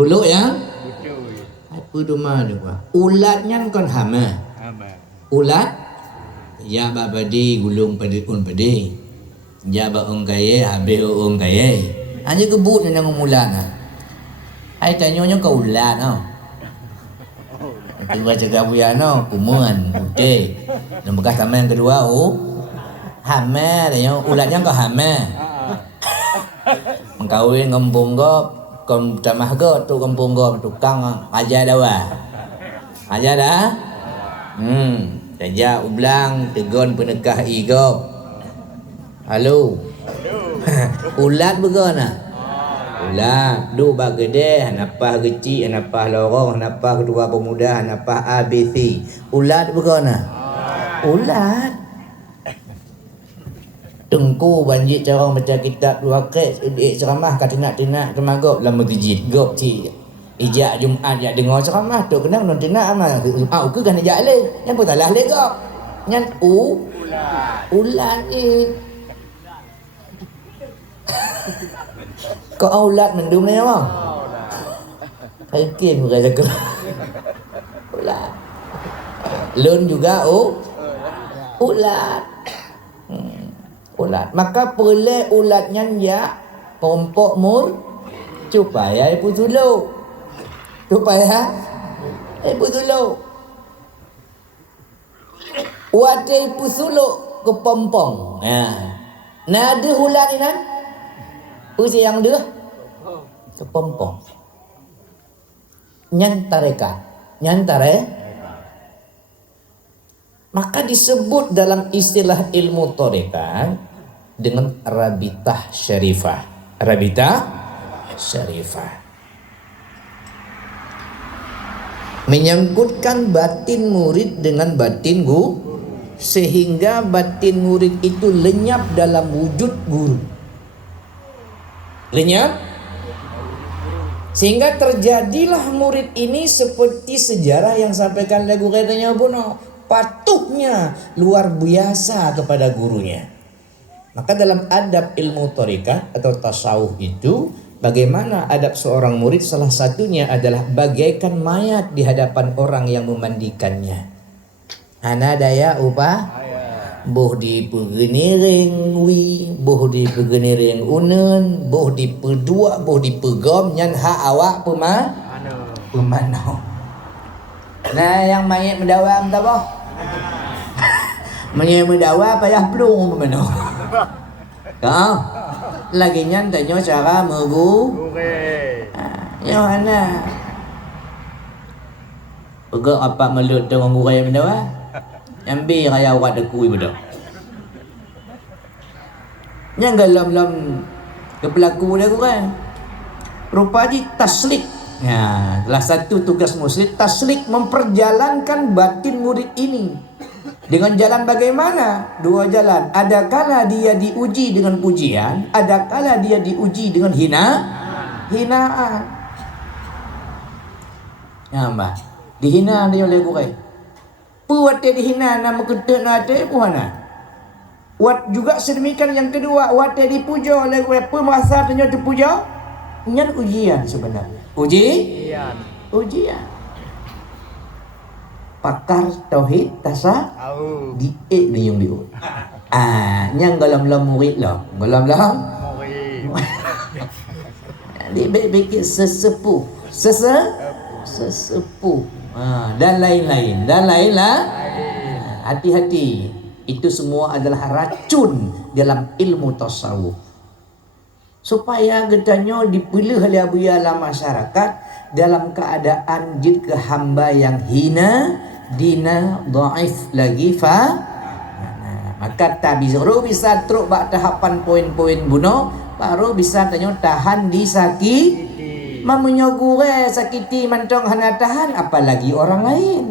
Suluk yang apa doma dia? Ulatnya kan hama. Ulat ya babadi gulung pada un padi. Ya ba ung kaya habis ung kaya. Hanya kebut dengan ulat nah. Ai tanyanya ke ulat no. Kedua cakap buya no, kumun, putih. Dan bekas sama yang kedua hama tanya ulatnya ke hama. Mengkawin ngempung go kon tamah go tu kampung go tukang aja dawa. Aja dah. Saja ublang tegon penekah igop. Halo. Ulat begana. Ulat du bagede hanapah kecil hanapah lorong hanapah kedua pemuda hanapah ABC. Ulat begana. Ulat. Tengku banjir cara baca kitab dua kes ceramah katinak-tinak temagop lama tijid gop ci ijak Jumaat ya dengar ceramah tu kena nontinak amal ke kan ijak le yang pun talah le gop nyan ulat ni kau ulat mendum ni apa Hakim kata ke ulat lun juga ulat ulat maka boleh ulatnya ya pompok mur supaya ibu dulu supaya ibu dulu wate ibu dulu ke pompong nah ada ulat ni kan usia yang dia ke pompong nyantare maka disebut dalam istilah ilmu tarekat dengan rabitah syarifah. Menyangkutkan batin murid dengan batin guru sehingga batin murid itu lenyap dalam wujud guru. Lenyap sehingga terjadilah murid ini seperti sejarah yang sampaikan lagu katanya Bono, patuhnya luar biasa kepada gurunya. Maka dalam adab ilmu tarekat atau tasawuf itu, bagaimana adab seorang murid, salah satunya adalah bagaikan mayat di hadapan orang yang memandikannya. Ana daya upah boh di pegeniring wi, boh di pegeniring unen, boh di pedua, boh di pegom nyan hak awak pemano. Nah yang mayat mendawang tak boh? Mayat mendawa payah pelung pemano. Kau lagi nyantanya cara ya mana pegak apa melut dengan gurai mendawa ambil raya awak dekui bedak yang galam-lam ke pelaku dia gurai rupanya taslik ya salah satu tugas muslim taslik memperjalankan batin murid ini dengan jalan bagaimana? Dua jalan. Ada kala dia diuji dengan pujian, ada kala dia diuji dengan hinaan. Ya mbak, dihina dia oleh gurai. Puat dia dihina nama ketek nate puana. Wat juga sedemikian yang kedua, wat dia dipuja oleh gurai. Pemasa tanya dipuja, nyan ujian sebenarnya. Ujian. Pakar tauhid tasa di yang diu. Yang galam-lam murid lah. Galam-lam murid. Dia bikin sesepuh. Sesepuh. Dan lain-lain. Hati-hati. Itu semua adalah racun dalam ilmu tasawuf. Supaya gedanya dipilih oleh abuya masyarakat dalam keadaan jid ke hamba yang hina, dina, dhaif lagi maka baru bisa teruk bak tahapan poin-poin bunuh, baru bisa tanya tahan di sakit menyogure sakiti mantong hana tahan apalagi orang lain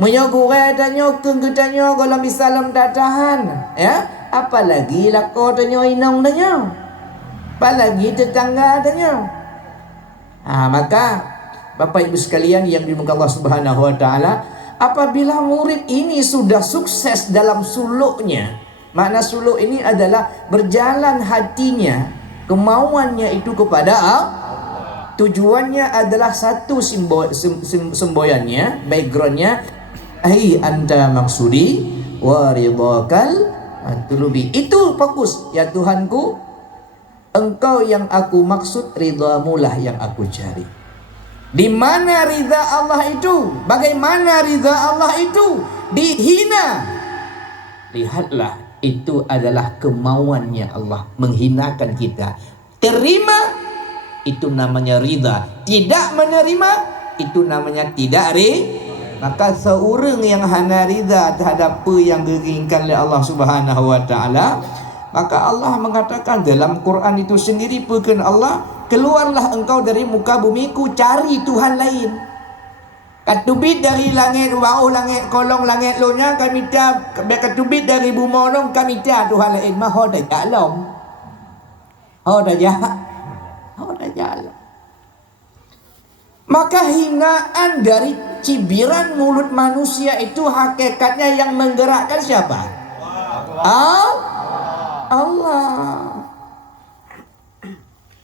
menyogure tanya kenggetanya kalau bisa lam tak tahan ya apalagi lako tanya inong tanya apalagi tetangga tanya. Maka Bapak Ibu sekalian yang dimuliakan Allah Subhanahu wa taala, apabila murid ini sudah sukses dalam suluknya, makna suluk ini adalah berjalan hatinya, kemauannya itu kepada Allah, tujuannya adalah satu semboyannya, backgroundnya, ai anta maksudi wa ridhakal matlubi. Itu fokus, ya Tuhanku, Engkau yang aku maksud, ridhamu lah yang aku cari. Di mana ridha Allah itu? Bagaimana ridha Allah itu? Dihina. Lihatlah, itu adalah kemauannya Allah menghinakan kita. Terima, itu namanya ridha. Tidak menerima, itu namanya tidak ridha. Maka seorang yang hana ridha terhadap apa yang diinginkan oleh Allah Subhanahu wa taala, maka Allah mengatakan dalam Quran itu sendiri, bukan Allah, keluarlah engkau dari muka bumiku, cari Tuhan lain. Katubit dari langit bawah langit kolong langit lonya kami tak katubit dari bumolong kami tak Tuhan lain mah dah jalan. Dah jalan. Maka hinaan dari cibiran mulut manusia itu hakikatnya yang menggerakkan siapa? Allah.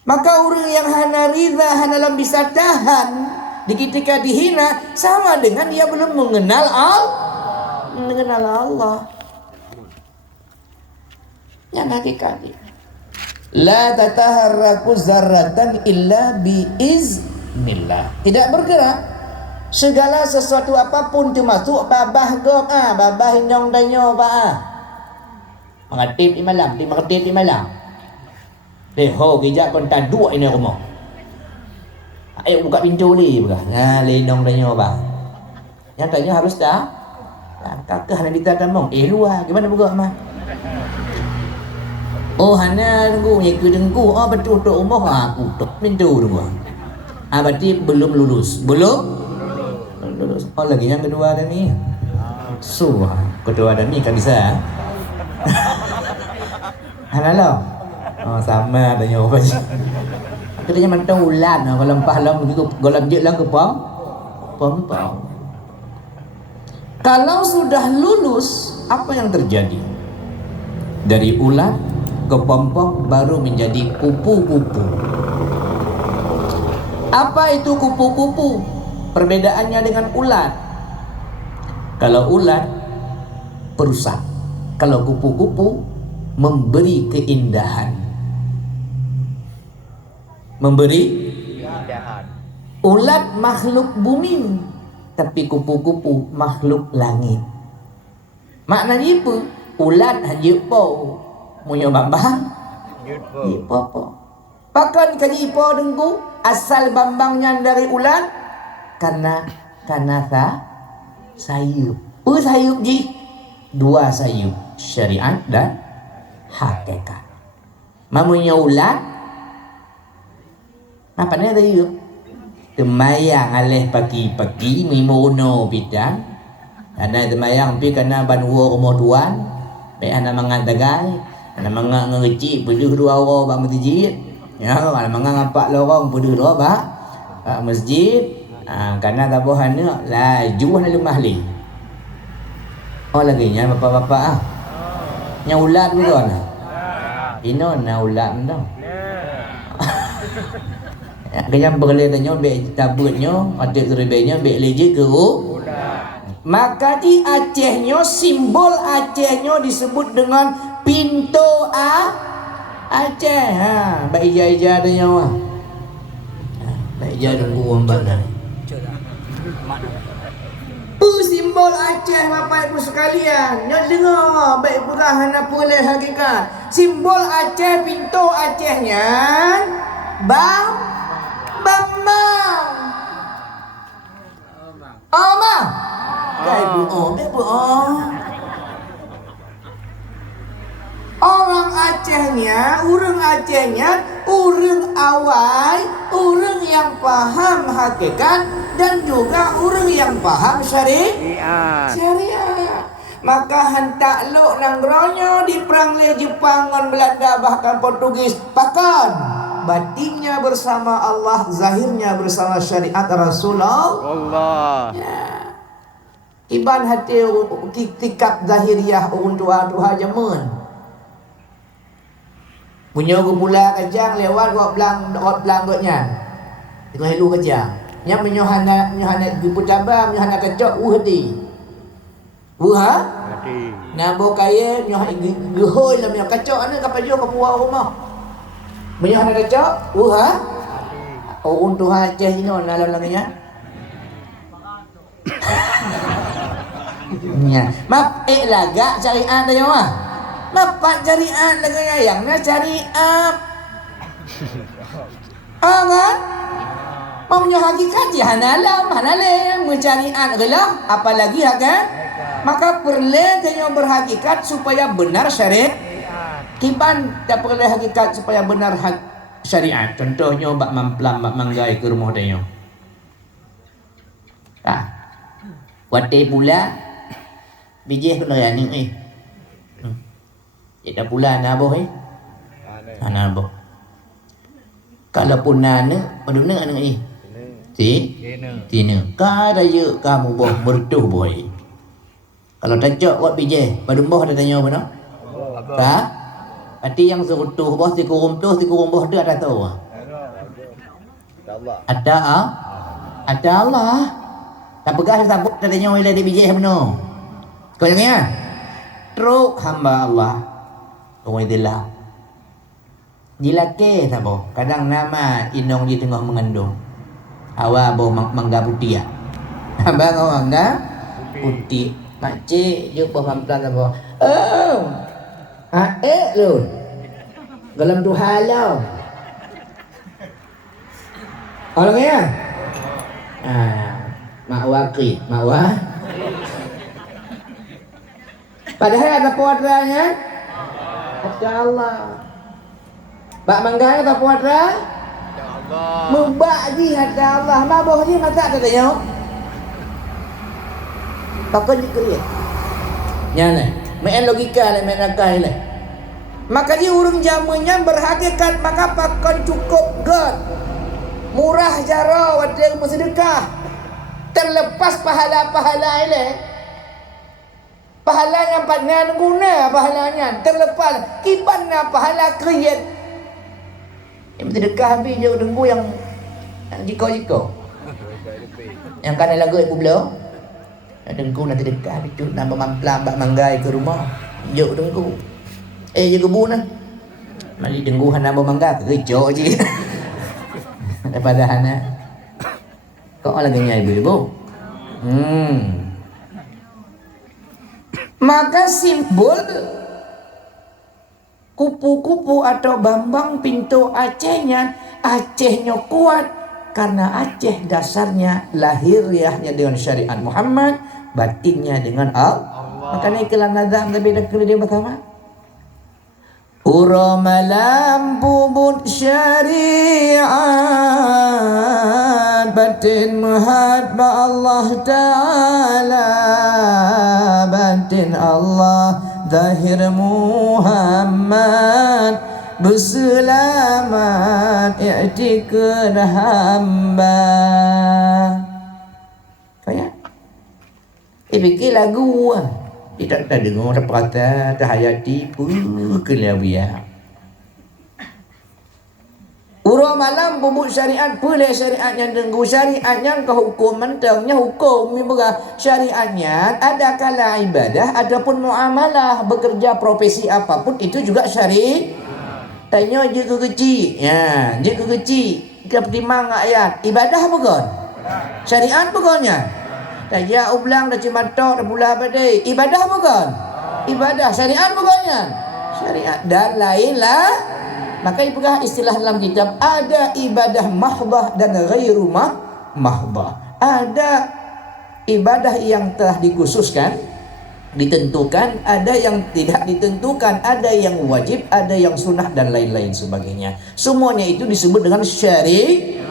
Maka orang yang hana ridha, hana lam bisa tahan di ketika dihina, sama dengan dia belum mengenal Allah. Yang hakikatnya la tataharraku zarratan illa biiznillah. Tidak bergerak segala sesuatu apapun termasuk babah gom babah nyong danyo mengatip di malam, mengatip di malam. Ho kejap kon tak dua ini rumah. Ayo buka pintu ni buka. Nah, lenong danyo Yang tanya harus dah. Kakak hana kita tamong. Luar gimana buka mah? Oh hana tunggu nyeku dengku. Oh betul tok rumah aku tok pintu tunggu. Berarti belum lulus. Belum lulus. Oh lagi yang kedua ada ni. Kedua ada ni kan bisa. Hana lo. Oh sama ada nyawa je. Katanya mantau ulan kalau lempah lam begitu golam je lang ke pom. Kalau sudah lulus, apa yang terjadi? Dari ulat ke pompong baru menjadi kupu-kupu. Apa itu kupu-kupu? Perbedaannya dengan ulat. Kalau ulat perusak, kalau kupu-kupu memberi keindahan. Memberi keindahan. Ulat makhluk bumi, tapi kupu-kupu makhluk langit. Maknanya apa? Ulat hanya po, punya bambang. Ipo. Pakan kali ipo dengku asal bambangnya dari ulat karena sayup. Sayup ji. Dua sayup, syariat dan hakikat. Mamunya ulat apa ni sayup? Temayang aleh pagi-pagi mimono bidang. Ana temayang pi kana banua rumah tuan. Be ana mangadagai, ana mangangeci beduh dua ro ba masjid. Ya, ana mangampak lorong beduh dua ba masjid. Kana tabuh hana laju hana lemah li. Oh lagi nya bapak-bapak Nya ulat betul nah. Ino na ulat dah. Kaya berle tanyo be tabutnyo, adik terbenya be leje ke Maka di Acehnya, simbol Acehnya disebut dengan pintu Aceh. Baik ija-ija ada nyawa. Baik ija dan uang bandar. Simbol Aceh Bapak Ibu sekalian. Nyo dengar baik pura hana boleh hakikat. Simbol Aceh, pintu Acehnya Bambang. Bang. Ibu Orang Acehnya, urang awal, urang yang paham hakikat dan juga urang yang paham syariat. Maka hentak lo nangronyo di perang le Jepang dan Belanda bahkan Portugis pakan batinnya bersama Allah, zahirnya bersama syariat Rasulullah. Iban hati tikap zahiriyah untuk tua jamun. Punya pula kajang lewat wak belang gotnya. Tengok helu kerja. Yang menyohana diputaba, menyohana kecok, uhdi. Uha? Nabo kaya, menyohana gehoi lah menyohana kecok. Ana kapal jauh ke puak rumah. Menyohana kecok, uha? Oh, untuk hajah ini, nalar langnya. Ya. Map lagak syariat dah mah. Mapak syariat laganya yang na syariat. Kan? Mau hakikat ya hanalam, hanale mencariat gelah apalagi kan? Maka perlu tanya berhakikat supaya benar syariat. Kiban tak perlu hakikat supaya benar syariat. Contohnya bak mamplam bak manggai ke rumah tanya. Wate pula bijih kena yani Kita pula nabo nabo. Kalau pun nana, pada mana anak ni? Tina. Kadaya kamu boh mertuh boy. Kalau tajak buat bijih, pada boh ada tanya apa nak? Tak? Hati yang serutuh boh si kurung boh dia ada tahu. Ada Allah. Tak pegang tak buat tanya wala di bijih benar. Kau jangan. Truk hamba Allah. Alhamdulillah. Jilake tak boh. Kadang nama inong di tengah mengandung. Awak boh mangga putih ya. Abang awak mangga putih. Makcik je boh mamplan tak boh. Lu. Dalam tu halau. Kalau ya. Mak wakil, mak wah. Padahal ada puadranya. Ada Allah. Bak mangga ada puadra. Membak ji ada Allah. Maboh ji mata ada tanya. Pakon ji kriya. Nyana. Main logika le, main akal le. Maka ji urung jamunya berhakikat maka pakon cukup god. Murah jara wadil sedekah. Terlepas pahala-pahala ile. Pahalanya pangan guna pahalanya terlepas kibanna pahala kriyat. Yang sedekah habis je dengku yang jiko-jiko. Yang kana lagu ibu belah. Dengku nak sedekah bicu nambah mamplam bak manggai ke rumah. Juk dengku. Je kebun nah. Mari dengku han nambah mangga kerja je. Daripada hana. Kau lagi nyai ibu. Maka simbol kupu-kupu atau bambang pintu Acehnya kuat karena Aceh dasarnya lahiriahnya dengan syariat Muhammad, batinnya dengan Allah. Makanya iklan nazam tapi dah kena dia pertama. Uramalam bubut syariat batin muhad ba Allah Ta'ala batin Allah zahir Muhammad berselamat i'tiqad hamba. Kayak fikir lagu tidak ada dengar perkata tahayati kelawiyah. Urang malam bubuk syariat boleh syariat yang denggu syariat yang kehukum mentangnya hukum syariatnya ada kala ibadah adapun muamalah bekerja profesi apapun itu juga syari. Tanya je ke kecil je ke kecil kita pertimang ayat ibadah bukan syariat bukannya. Tajak ulang dah cimatok dah pula badai. Ibadah bukan? Ibadah. Syariat bukannya? Syariat. Dan lainlah. Maka istilah dalam kitab. Ada ibadah mahdah dan ghairu mahdah. Ada ibadah yang telah dikhususkan. Ditentukan. Ada yang tidak ditentukan. Ada yang wajib. Ada yang sunnah dan lain-lain sebagainya. Semuanya itu disebut dengan syariat.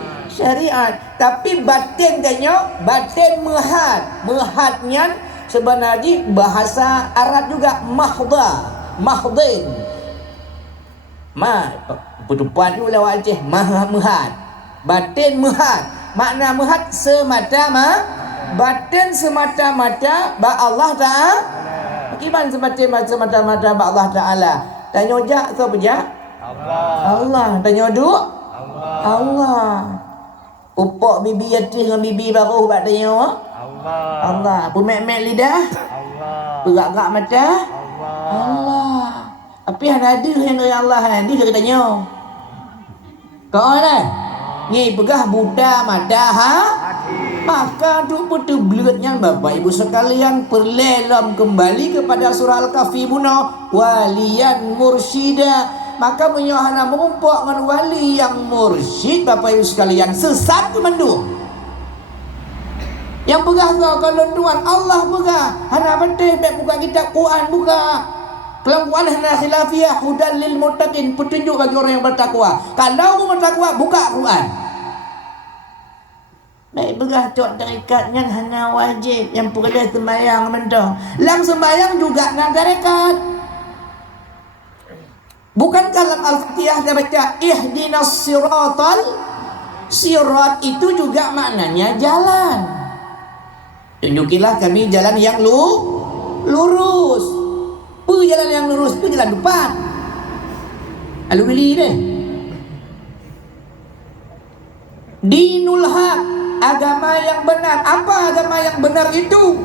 Tapi batin tanya, batin muhadnya sebenarnya bahasa Arab juga mahdin. Pertupan tu lewat Aceh muhad. Batin muhad. Makna muhad batin semata-mata ba Allah Ta'ala. Bagaimana semata-mata ba Allah Ta'ala? Tanya jak siapa jak? Allah. Tanya duk? Allah. Pupuk bibi yatim dengan bibi baru buat tanya. Allah. Pemek-mek lidah. Allah. Perak-gerak mata. Allah. Allah. Tapi ada yang dari Allah nanti dia tanya. Kau ni? Ni pegah buta mata ha? Maka tu betul belatnya Bapak Ibu sekalian perlelam kembali kepada surah Al-Kahfi buno waliyan mursyida. Maka menyohana mengumpuk dengan wali yang mursyid Bapak Ibu sekalian sesat ke mendung. Yang pegah kau kalau tuan Allah pegah. Hana betul baik buka kitab Quran buka. Kelam Quran hana khilafiyah hudan lil muttaqin, petunjuk bagi orang yang bertakwa. Kalau mau bertakwa buka Quran. Baik begah cok tarekatnya hanya wajib yang perlu sembahyang mentong. Lam sembahyang juga nak tarekat. Bukankah dalam Al-Fatihah dia baca ihdinas siratal, sirat itu juga maknanya jalan. Tunjukilah kami jalan yang lurus. Jalan yang lurus itu jalan depan. Lalu beli deh. Dinul haq, agama yang benar. Apa agama yang benar itu?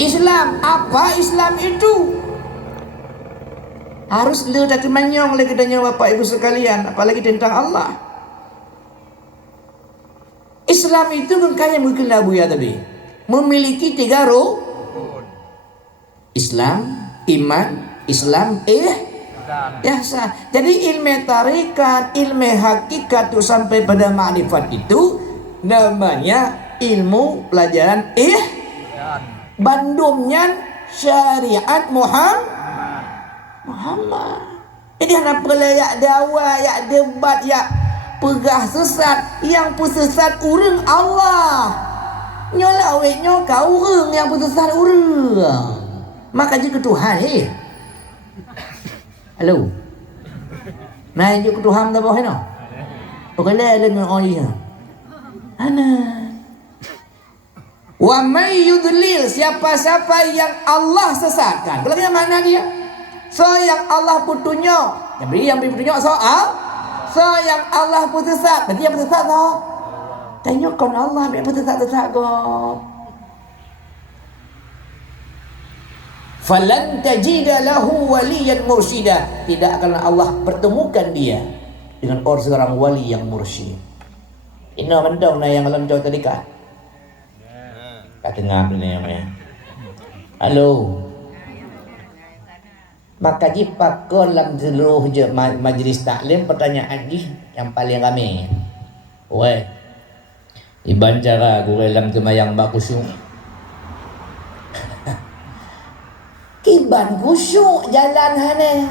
Islam. Apa Islam itu? Harus lu tak manyong lagi tanya Bapak Ibu sekalian, apalagi tentang Allah. Islam itu kan kaya mungkin lah buya tapi memiliki 3 Islam, iman, Islam, ihsan. Jadi ilmu tarikat, ilmu hakikat itu sampai pada makrifat itu namanya ilmu pelajaran bandumnya syariat Muhammad. Jadi anak pelayak dakwah, yak debat, yak pegah sesat. Yang pusesat urang Allah. Nyolah weknya kau urang yang pusesat urang. Maka je ke Tuhan Halo. Naik je ke Tuhan dah bawah no. Pokoknya ada dengan orang ana. Wa may yudlil, siapa-siapa yang Allah sesatkan. Kalau dia mana dia? So yang Allah petunjuk. Jadi yang beri petunjuk so yang Allah putusat. Berarti yang putusat so. Tanyakan Allah biar putusat-putusat kau. Falan tajida lahu waliyan mursyida. Tidak akan Allah pertemukan dia dengan seorang wali yang mursyid. Ini mendong na yang alam jauh tadi kah? Kat tengah ni namanya. Halo. Maka jika dalam seluruh majlis taklim pertanyaan ni yang paling ramai. Weh, iban cara aku dalam semayang bak khusyuk. Iban khusyuk jalan hana.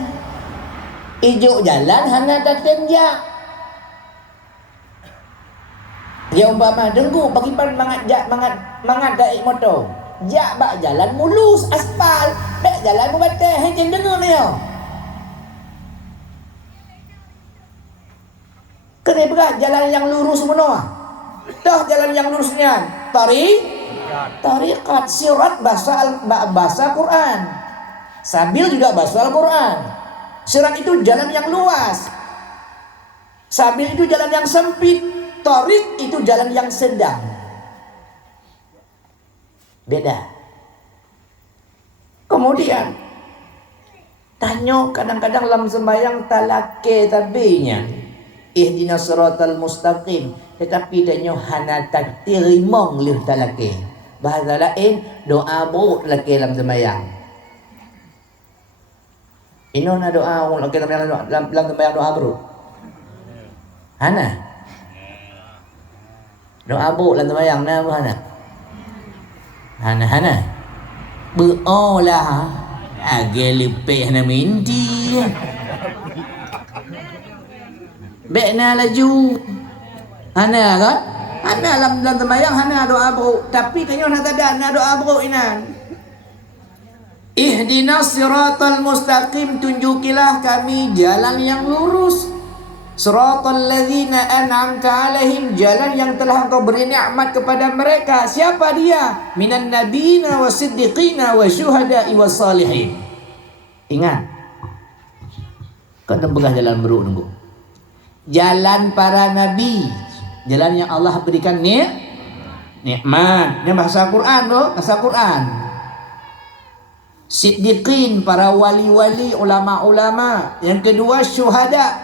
Ijuk jalan hana datang jak. Dia umpama dengku bagi pan mangat daik motor. Jak bak jalan mulus aspal, bak jalan membatah hang dengar ni yo. Kena berat jalan yang lurus menua. Dah jalan yang lurusnya tariqat sirat bahasa Quran. Sabil juga bahasa Al-Quran. Sirat itu jalan yang luas. Sabil itu jalan yang sempit. Tariq itu jalan yang sedang. Beda. Kemudian tanya kadang-kadang dalam sembahyang talake tabinya ihdinas siratal mustaqim, tetapi tanya hana taktirimong lih talake. Bahasa lain doa buruk laki dalam sembahyang. Ino na doa laki dalam sembahyang doa buruk. Hana doa buruk dalam sembahyang na hana. Hana berolah agak lepeh na minti bekna laju hana kan hana dalam tembayang hana doa buruk tapi kanyo nak ada na doa buruk inan ihdinas siratal mustaqim, tunjukilah kami jalan yang lurus. Siratal ladzina an'amta alaihim, jalan yang telah Engkau beri nikmat kepada mereka. Siapa dia? Minan nabiyina wasiddiqina wasyuhada'i wassalihin. Ingat, kau tembegah jalan buruk nunggu. Jalan para nabi, Jalan yang Allah berikan nikmat. Ini bahasa Quran loh, bahasa Quran. Siddiqin, para wali-wali, ulama-ulama. Yang kedua syuhada,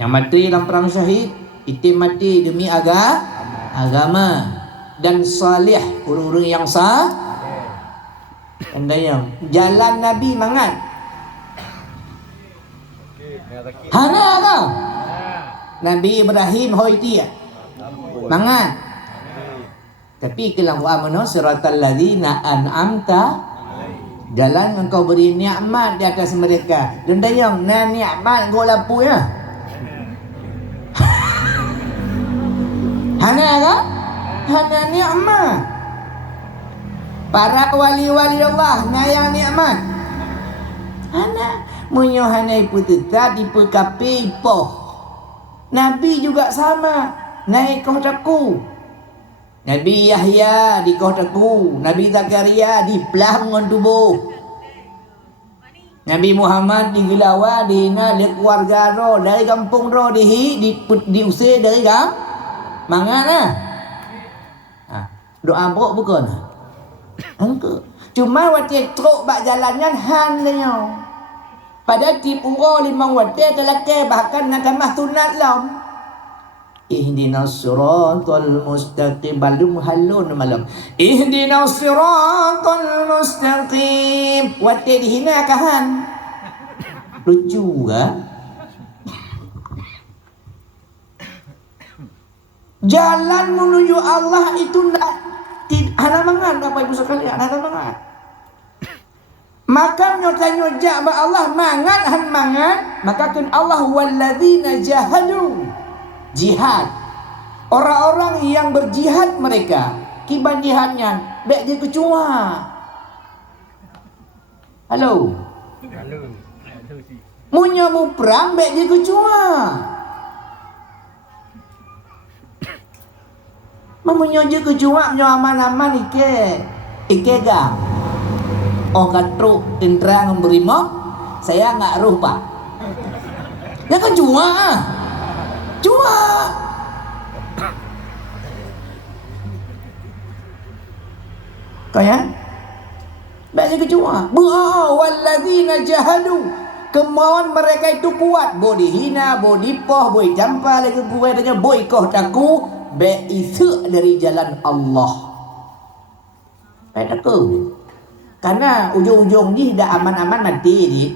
yang mati dalam perang syahid, itu mati demi agama. Dan salih, orang-orang yang yang jalan Nabi mangat. Hana kau Nabi Ibrahim hoiti mangat. Tapi kelang amano siratal ladzina an'amta, jalan engkau beri nikmat di atas mereka. Dan dayang na nikmat go lampu ya. Hana kau hana nikmat. Para wali-wali Allah ngayang nikmat. Hana munyo hanai pututa di pekapi poh. Nabi juga sama, naik kohtaku. Nabi Yahya di kohtaku, Nabi Zakaria di pelangon tubuh. Nabi Muhammad di Gilawa, di hina di keluarga ro, dari kampung ro diusir dari mangana. Doa brok bukan? Engkau. Cuma waktu truk bak jalannya handanya. Pada tipuro 5 waktu telake bahkan nakamah tunat lam. Ihdinas siratal mustaqim, balum halun malam. Ihdinas siratal mustaqim. Waktu dihina kahan. Lucu kan? Jalan menuju Allah itu hana mangan Bapak Ibu sekalian, hana mangan. Maka nyota-nyota ba Allah mangan han mangan, maka kun Allah walladzina jahadu, jihad. Orang-orang yang berjihad mereka, kiban jihadnya baik dia kecua. Halo. Munyo mu perang baik dia kecua. Memunyo je kecua menyo aman-aman ike gang. Oh katruk tenterang memberi mok, saya nggak ruh pak. Ya kan cuma, kayak, banyak kecua. Walladzina jahadu, kemauan mereka itu kuat. Bodi hina, bodi poh, bodi campa lagi kuat aja, bodi koh taku, be'isu dari jalan Allah. Baik aku. Karena ujung-ujung ni dah aman-aman mati ni.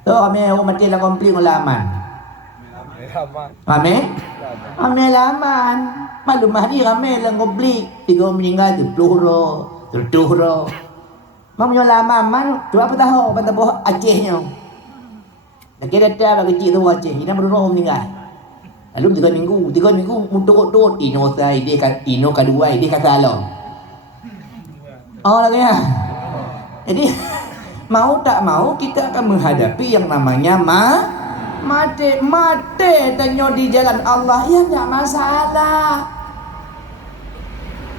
Tu kami mati lah komplit oleh aman. Kami aman. Malum hari kami lah komplit. 3 meninggal 10 ro, 7 ro. Mamnya lama aman. Tu apa tahu pada buah Acehnya. Lagi datang lagi kecil tu Aceh. Ina baru meninggal. Lalu 3 minggu mutuk-mutuk ino sai dia kan ino kedua dia kata alam. Oh lagi ya. Jadi mau tak mau kita akan menghadapi yang namanya mati tanyo di jalan Allah ya enggak masalah.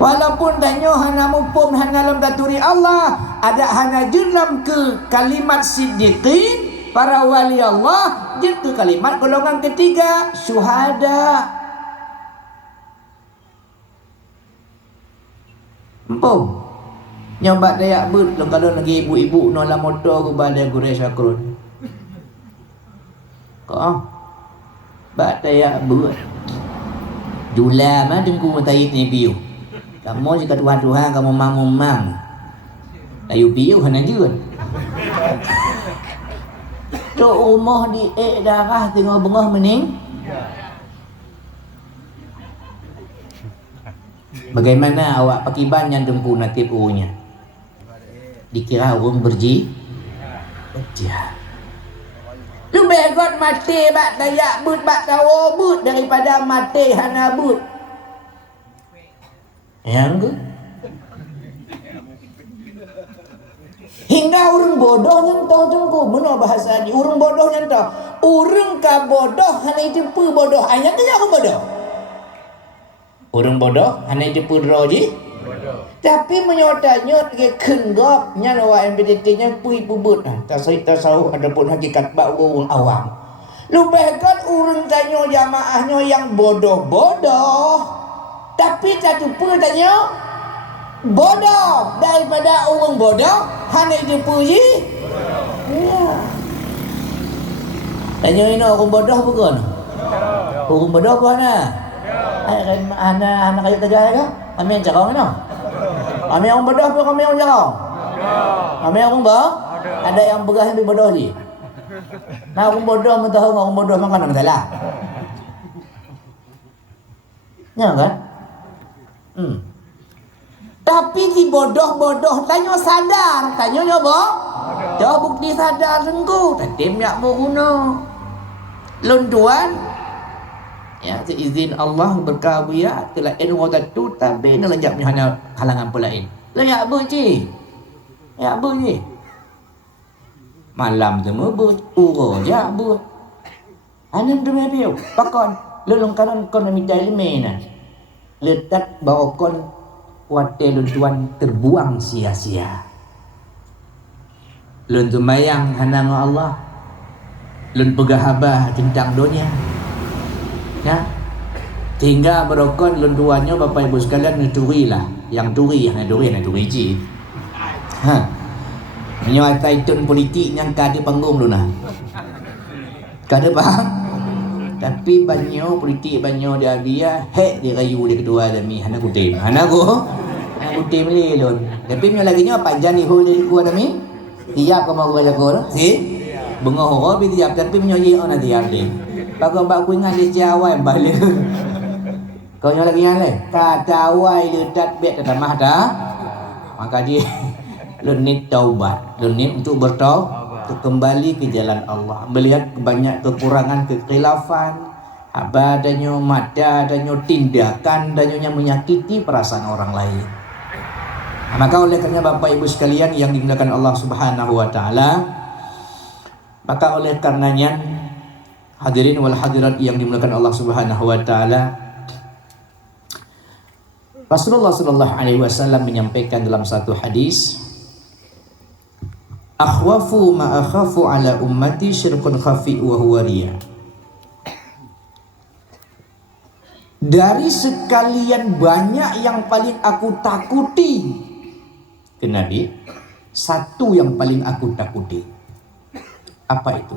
Walaupun tanyo hana mupum hana lam daturi Allah, ada hana jurnam ke kalimat siddiqin, para wali Allah, ke kalimat golongan ketiga syuhada. Empung nyoba dayak but kalau lagi ibu-ibu nola motor ke balai gure syakrun. Kau bak dayak but jula mah tengku tayi ni piu. Kamu jika Tuhan kamu mang ayu piu hana jeun. Tu rumah di darah tengah bengah mening. Bagaimana awak pakiban yang tempuh natib unya? Dikira orang berjihad. Lu begot mati bak dayak but bak tawo but daripada mati hana but. Yang ke? Hingga orang bodoh nyentau tengku. Mana bahasa ni? Orang bodoh nyentau. Orang ka bodoh hana itu pu bodoh. Ayat ke orang bodoh? Orang bodoh hana itu pu roji. Tapi menyotanya ke kenggap nyana wa MPDT nya pui pubut. Tak sahih ada pun hakikat bak orang awam. Lebihkan orang tanya jamaahnya yang bodoh-bodoh, tapi tak lupa tanya bodoh daripada orang bodoh hanya dipuji. Ya. Tanya ini orang bodoh bukan? Orang bodoh apa na? Anak kayu tegak ke? Kami yang cakap mana? Kami orang bodoh apa kami yang cakap? Kami orang bodoh? Ada yang begah yang bodoh ni. Nah orang bodoh mentah orang bodoh makan apa salah? Ya kan? Tapi si bodoh-bodoh tanya sadar, tanya nyoba. Dah bukti sadar sengku, tatim yak mau guna. Lunduan ya seizin Allah berkabuya telah enwadatu tabe nelajak nyana kalangan pulain. Lah ya beji. Ya beji. Malam tu mebut, uro ja but. Anan tu mebiu, pakon lulung kanan kon minta ilmena. Letak bawa kon wate lunduan terbuang sia-sia. Lun tumayang hanang Allah. Lun pegahabah tentang dunia. Ya. Tinggal berokon lun tuannya Bapak Ibu sekalian ngeturilah. Yang turi ji. Ha. Menyuatai tun politik yang kada panggung lu nah. Kada faham. Tapi banyak politik banyak dia hek dia rayu dia kedua demi hana kutim. Hana kutim le lun. Tapi punya lagi nya panjang ni hol dia kuat demi. Tiap kau mau baca Quran, si bengah orang tapi tiap tapi menyanyi orang tiap deh. Bagai bak kuingan di Jawa yang balik. Kau nyala lagi yang lain. Kata awai ledat bet tamah dah. Maka dia lunit taubat, lunit untuk bertaubat, untuk kembali ke jalan Allah. Melihat banyak kekurangan, kekhilafan, apa adanya mata, adanya tindakan, adanya menyakiti perasaan orang lain. Maka oleh kerana Bapak Ibu sekalian yang dimuliakan Allah Subhanahu wa taala, maka oleh karenanya hadirin wal hadirat yang dimuliakan Allah Subhanahu wa taala, Rasulullah sallallahu alaihi wasallam menyampaikan dalam satu hadis, akhwafu ma akhafu ala ummati syirkun khafi wa huwa riya. Dari sekalian banyak yang paling aku takuti ke Nabi, satu yang paling aku takuti. Apa itu?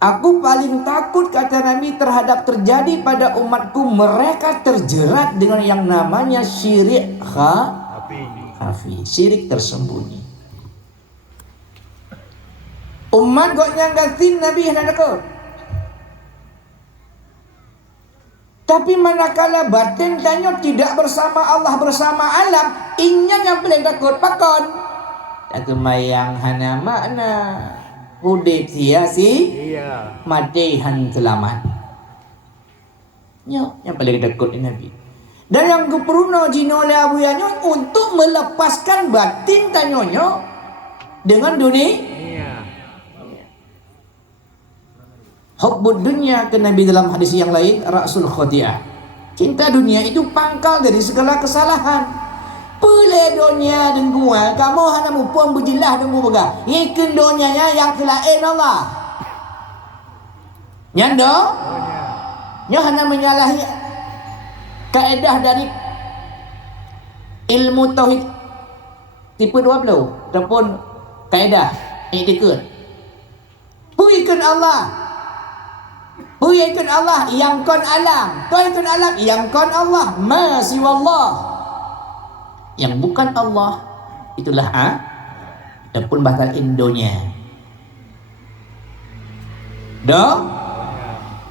Aku paling takut, kata Nabi, terhadap terjadi pada umatku mereka terjerat dengan yang namanya syirik khafi, syirik tersembunyi. Umat kok nyanggatin Nabi hendak takut. Tapi manakala batin tanya tidak bersama Allah, bersama alam, ingnya yang paling takut pakon. Tak kemayang hana makna udip sia-si mati han selamat. Yang paling takut ini Nabi. Dan yang keperuna jino oleh abuyanya untuk melepaskan batin tanyanya dengan dunia. Hubbud dunya, ke Nabi dalam hadis yang lain, ra'sul khati'ah. Cinta dunia itu pangkal dari segala kesalahan. Pele dunia dan gua, kamu hanya mupuan berjilah dan bergah. Ikan dunianya yang kelain Allah. Nyando? Nyo hanya menyalahi kaedah dari ilmu tauhid tipe 20 ataupun kaedah i'tiqad. Puikan Allah. Huyakan Allah yang kon alam, tuikan alam yang kon Allah, ma siwallah. Yang bukan Allah itulah adapun batal indonya.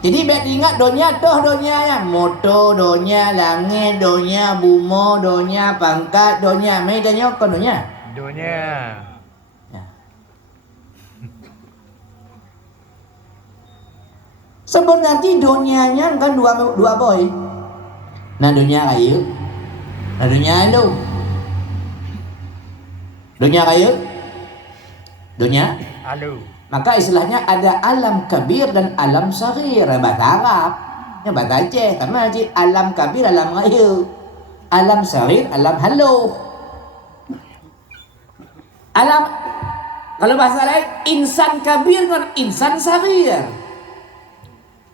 Jadi biar ingat dunia toh dunia moto dunia, langit dunia, bumi dunia, pangkat dunia, mai tanya kon dunia. Sebenarnya dunianya kan dua boy. Nah dunia kaya, nah dunia itu, dunia kaya, dunia. Maka istilahnya ada alam kabir dan alam saghir. Bahasa Arab, ya bahasa Aceh. Karena alam kabir, alam kaya, alam saghir, alam halus. Alam Kalau bahasa lain, insan kabir dengan insan saghir.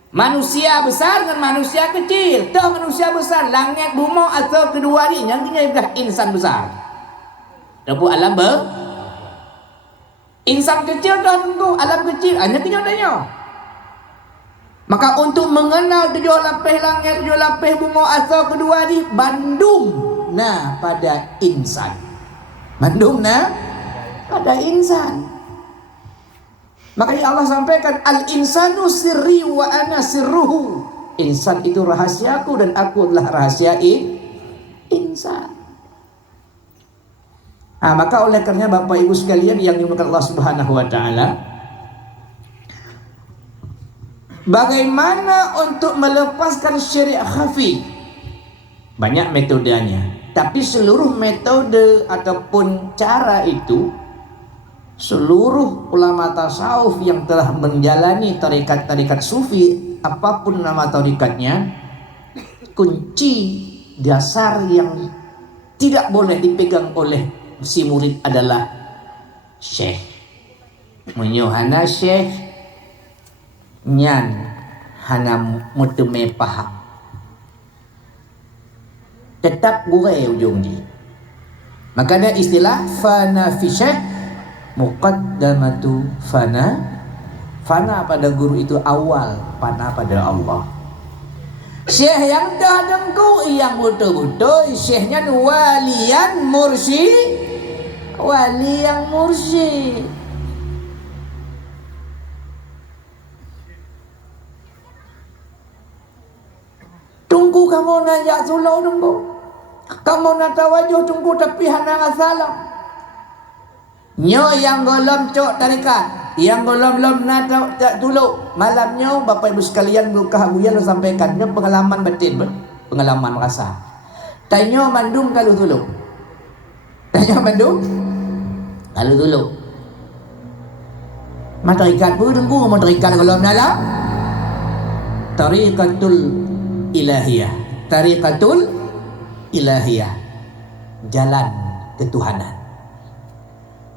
Manusia besar dengan manusia kecil. Dah manusia besar, langit, bumi atau kedua ni yang dia insan besar. Dapat alam insan kecil dah tentu alam kecil. Hanya tanya. Maka untuk mengenal 7 lapis langit, 7 lapis bumi atau kedua ni, bandum nah pada insan. Bandum nah pada insan. Makanya Allah sampaikan al-insanu sirri wa ana sirruhu. Insan itu rahasiaku dan aku adalah rahasia insan. Maka oleh karena Bapak Ibu sekalian yang dimuliakan Allah Subhanahu wa taala, bagaimana untuk melepaskan syirik khafi? Banyak metodenya, tapi seluruh metode ataupun cara itu seluruh ulama tasawuf yang telah menjalani tarikat-tarikat sufi, apapun nama tarikatnya, kunci dasar yang tidak boleh dipegang oleh si murid adalah syekh. Menyuhana syekh nyan hana muteme paham. Tetap gurai ujung dia. Makanya istilah fana fi syekh muqaddamatu fana. Fana pada guru itu awal, fana pada Allah. Syekh yang dah dengku yang betul-betul syekhnya walian mursyid, wali yang mursyid. Tunggu kamu nanya sulau tunggu. Kamu nak tawajuh tunggu tapi hana salam. Nyo yang golom cok tarikat, yang golom nak tak tuluk. Malamnya Bapak Ibu sekalian buka buya lo sampaikan, nyo pengalaman batin, pengalaman rasa. Tanya mandum kalau tuluk. Tanya mandum kalau tuluk. Matarikat pun tunggu matarikat golom dalam tariqatul ilahiyah. Tariqatul ilahiyah, jalan ketuhanan.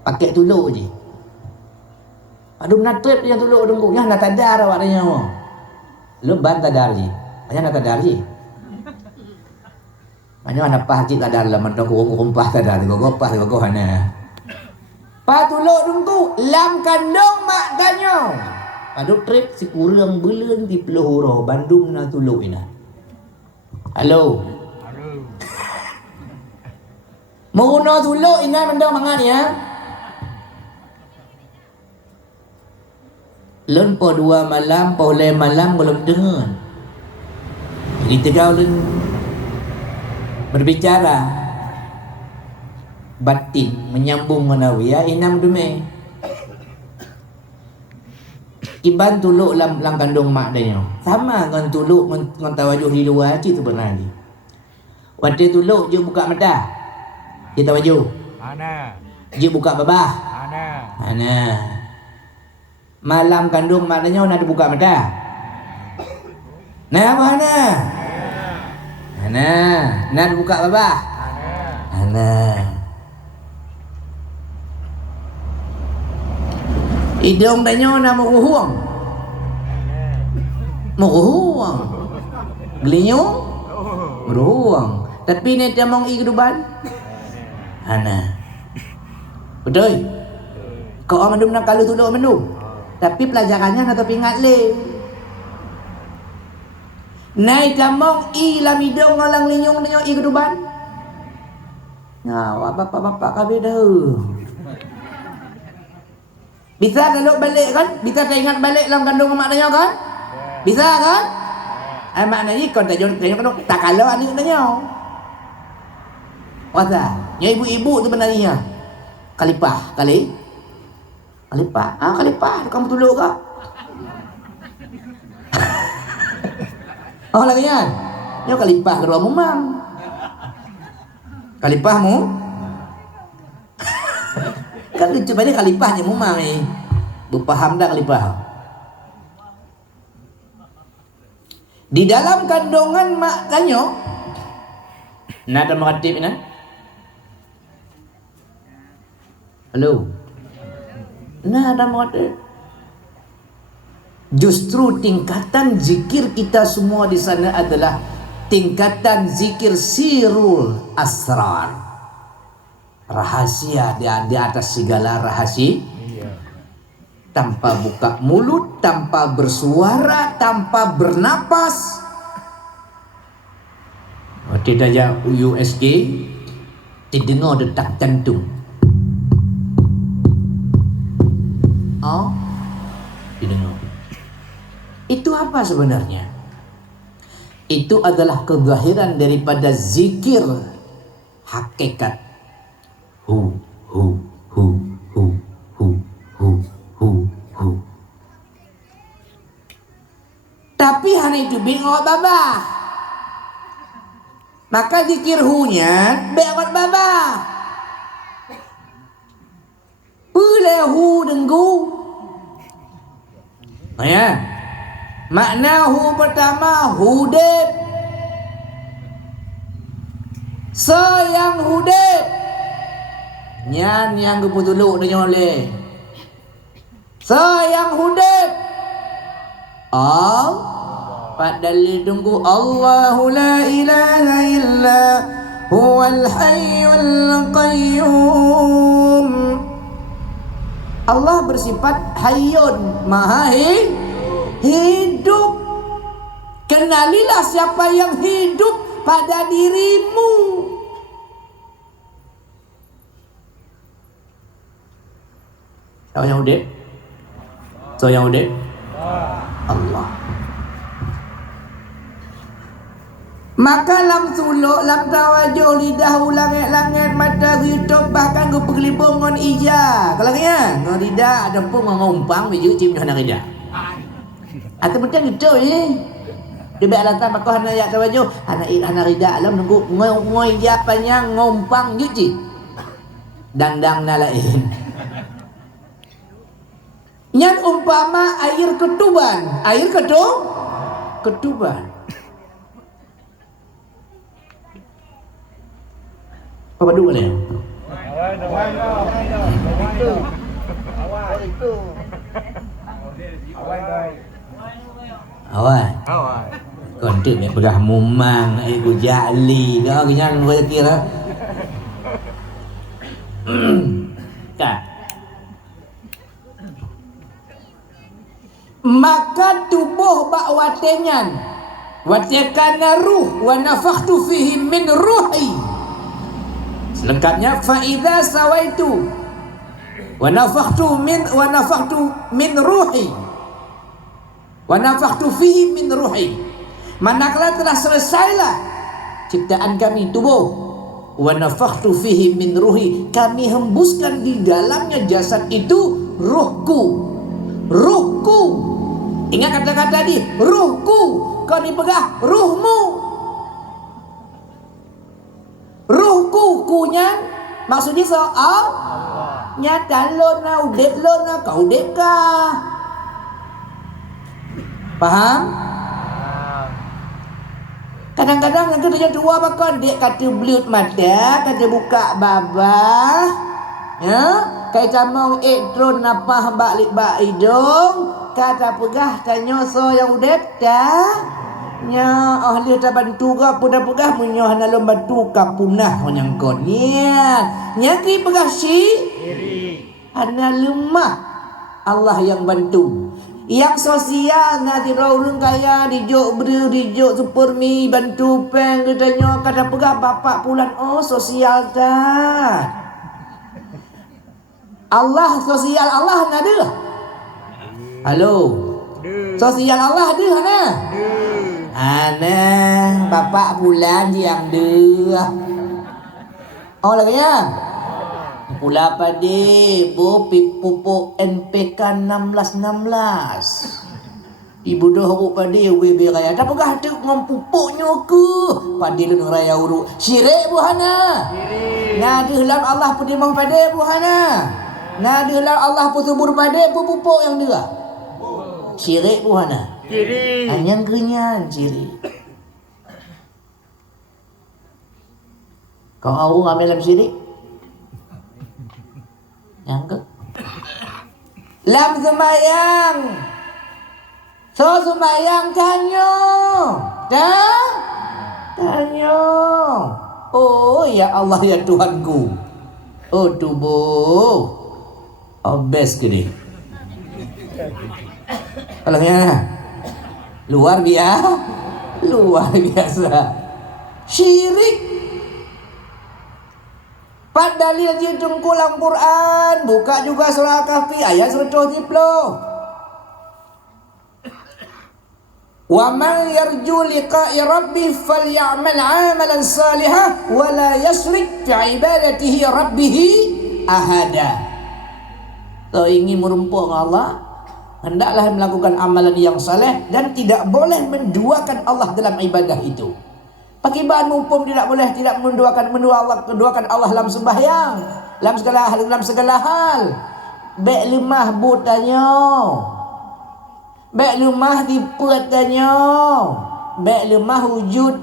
Pakai tuluk je. Aduh nak trip yang tuluk tunggu. Yang nak tadar awak tanya. Leban tadar je. Banyak nak tadar je. Banyak nak pah cik tadar lah. Mantap kumpah tadar. Gopah hana. Pa tuluk tunggu. Lam kandung mak tanya. Aduh trip si kurang belun di peluru Bandung na tuluk ina. Halo. Mau no tuluk ina mandang mangan ya. Lun po 2 malam, po 5 malam belum dengar. Jadi tegau lun berbicara batin menyambung manawiyah inam dume. Iban tuluk lam kandung mak dia. Sama dengan tuluk dengan tawajuh di luar hati tu pernah ni. Waktu tuluk je buka mata. Dia tawajuh. Ana. Je buka babah. Ana. Malam kandung maknanya nak buka mata. Nah apa ana? Ana. Nak buka babah. Ana. Hidung tanya nak muruhuang. Muruhuang. Gelinyung. Muruhuang. Tapi ni tamang i keduban. Ana. Betul. Kau orang mandum nak kalau tuduk mandum. Tapi pelajarannya nak pingat le. Nai tamong i lamidong ngalang linyong tanya i keduban. Nah, bapak-bapak kabeh dah. Bisa kalau balik kan? Bisa teringat balik dalam kandung mak tanya kan? Bisa kan? Maknanya kau tanya tak kalau ani tanya. Wasa, ya ibu-ibu tu benarnya. Kalipah kali. Kalipah. Kalipah kamu tuluk ke? Oh lagi kan? Yo kalipah ke rumah memang. Kalipahmu? Kan coba dia kalipahnya memang ni. Berpaham dah kalipah. Di dalam kandungan mak tanya. Nak ada meratip nak? Halo. Nah, ada mode. Justru tingkatan zikir kita semua di sana adalah tingkatan zikir sirul asrar. Rahasia di atas segala rahasia. Tanpa buka mulut, tanpa bersuara, tanpa bernapas. Tidak aja USG didengar detak jantung. Oh, didengar. Itu apa sebenarnya? Itu adalah kezahiran daripada zikir hakikat. Hu, hu, hu, hu, hu, hu, hu, hu. Tapi hari itu bingung babah. Maka zikir hu-nya bewat babah. Boleh hu denggu. Oh ya. Makna hu pertama hudib. Sayang hudib. Nyan yang keputuluk dia oleh. Sayang hudib. Padahal tunggu Allahu la ilaha illa huwal hayyul qayyum. Allah bersifat hayyun, maha hidup. Kenalilah siapa yang hidup pada dirimu. Siapa yang hidup? Siapa yang hidup? Allah. Maka lam suluk, lam tawajuh, lidah langit-langit, mata hidup, bahkan gue pergelibung ngon ija. Kalau kaya, ngon lidah ada pun mengumpang biju cip ngon ija. Atau macam itu je. Dia biar lantar pakai anak yak tawajuh, anak lidah alam nunggu ngoi ija panjang ngumpang juci. Dandang na lain. Nyan umpama air ketuban, ketuban. Apa dulu ni? Awal. Kontek ni pegah mumang, ibu jali, kau kenyang boleh kira. Kan? Maka tubuh bak watenyan, watekana ruh, wa nafakhtu fihi min ruhi. Selengkapnya faida sawaitu wa nafakhtu min ruhi wa nafakhtu fihi min ruhi. Manakala telah selesailah ciptaan kami tubuh, wa nafakhtu fihi min ruhi, kami hembuskan di dalamnya jasad itu ruhku. Ingat kata-kata tadi, ruhku. Kau dipegah ruhmu. Ruhku kunya maksudnya soal nyata lo na udep lo na kau deka. Paham? Kadang-kadang yang kita tua bakon dek kata belut mata, kata buka babah, ya, kayak camau drone napah balik bak hidung, kata pegah tanya so yang udep dah. Nya ahli ta bantu ga puna pegah munyoh na lom bantu ka punahonyang kon nya ki pegah si ana lemah Allah yang bantu yang sosial na di raulun kaya di jok beri di jok supermi bantu peng katanya kata pegah bapak pulan oh sosial ta Allah sosial Allah na deh halo sosial Allah deh na Ana bapak bulan yang dua. Oh lagi ya. Pula pada bo pupuk NPK 1616. Ibu dah huruf pada WB raya. Tak pegah tu ngom pupuknya ke. Pada lu raya uruk. Syirik buhana. Nah dihelam Allah putih mau pada buhana. Nah dihelam Allah putubur pada pupuk yang dia. Syirik buhana. Ciri. Hanya kenyan ciri. Kau tahu ambil dalam syirik? Yang ke? Lam sembayang. So sembayang tanyo. Dah? Tanyo. Oh ya Allah ya Tuhanku. Oh tubuh. Oh best gini. Kalangnya luar biasa. Syirik. Pat dalil jidung kulang Quran, buka juga surah Kahfi ayat 110. Wa man yarju liqa'i rabbih falyamal 'amalan salihan wa la yusyrik fi ibadatihi rabbih ahada. Kalau ingin merumpuk dengan Allah, hendaklah melakukan amalan yang saleh dan tidak boleh menduakan Allah dalam ibadah itu. Pakai bahan mumpung tidak boleh tidak menduakan Allah dalam sembahyang, dalam segala hal. Baik lemah butanyo. Baik lemah dipuatannya. Baik lemah wujud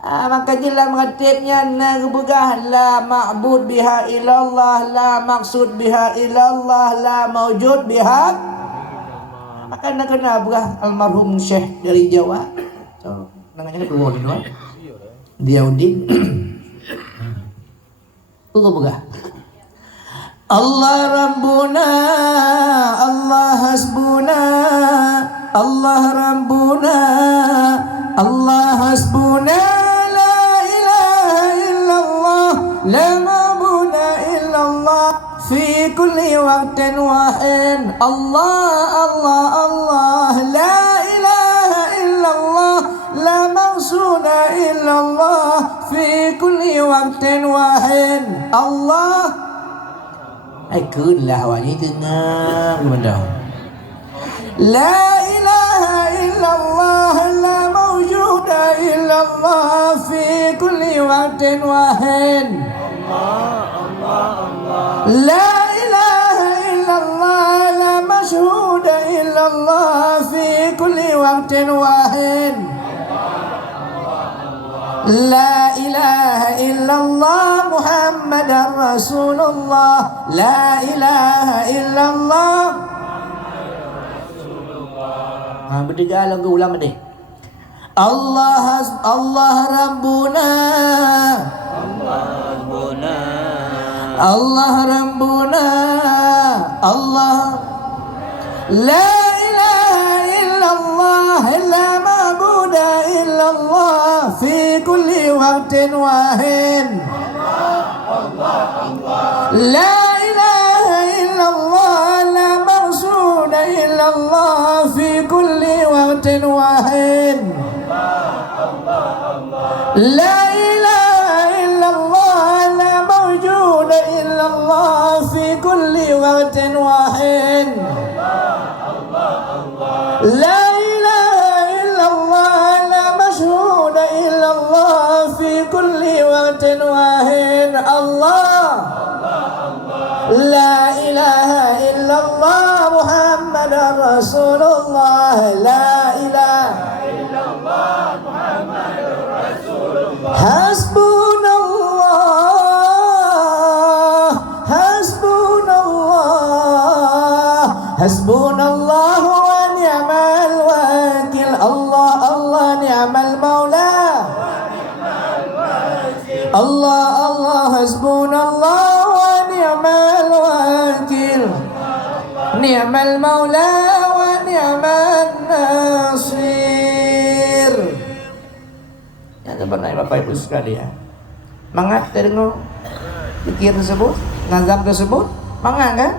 maka dalam ratibnya nagubugah la ma'bud biha illallah, la maksud biha illallah, la mawjud biha. Maka nak kena berah almarhum Syekh dari Jawa. So, namanya kedua gitu kan. Diaudin. Buka. Allah Rabbuna, Allah Hasbuna, Allah Rabbuna, Allah Hasbuna, la ilaha illallah, la ma'budu illallah, fi kulli waqtin wa hin. Allah, Allah, Allah, la ilaha illallah, la maqsuda illallah, fi kulli waqtin wa hin. Allah kunlah awaknya tengah benda. La ilaha illallah, la mawjuda illallah, fi kulli waqtin wa hin. La ilaha illallah, la mashhuda illallah, fi kulli waqtin wa hin. La ilaha illallah Muhammadar Rasulullah. La ilaha illallah. Berdegar lagu ulama ni. Allah Rabbuna, Allah Rabbuna, Allah. La ilaha illallah, la ma'budu illallah, fi kulli waqtin wa hin. La ilaha illallah, la maqsuda illallah, fi kulli waqtin wa hin. La ilaha illallah, la mawjuda illallah, fi kulli waqtin wa hin. La ilaha illallah, la mashhuda illallah, fi kulli waqtin wa hin. Allah. La ilaha illallah Muhammadar Rasulullah. La ilaha illallah Muhammadur Rasulullah. Hasbunallah, hasbunallah, hasbunallah wa ni'mal wakil. Allah, Allah ni'mal maula. Allah, Allah, hasbunallah wa ni'mal wakil. Ni'mal maula wa ni'mal nasir. Ya, sebenarnya Bapak Ibu sekalian, mangat tengok pikir tersebut, nazar tersebut, mangat kan?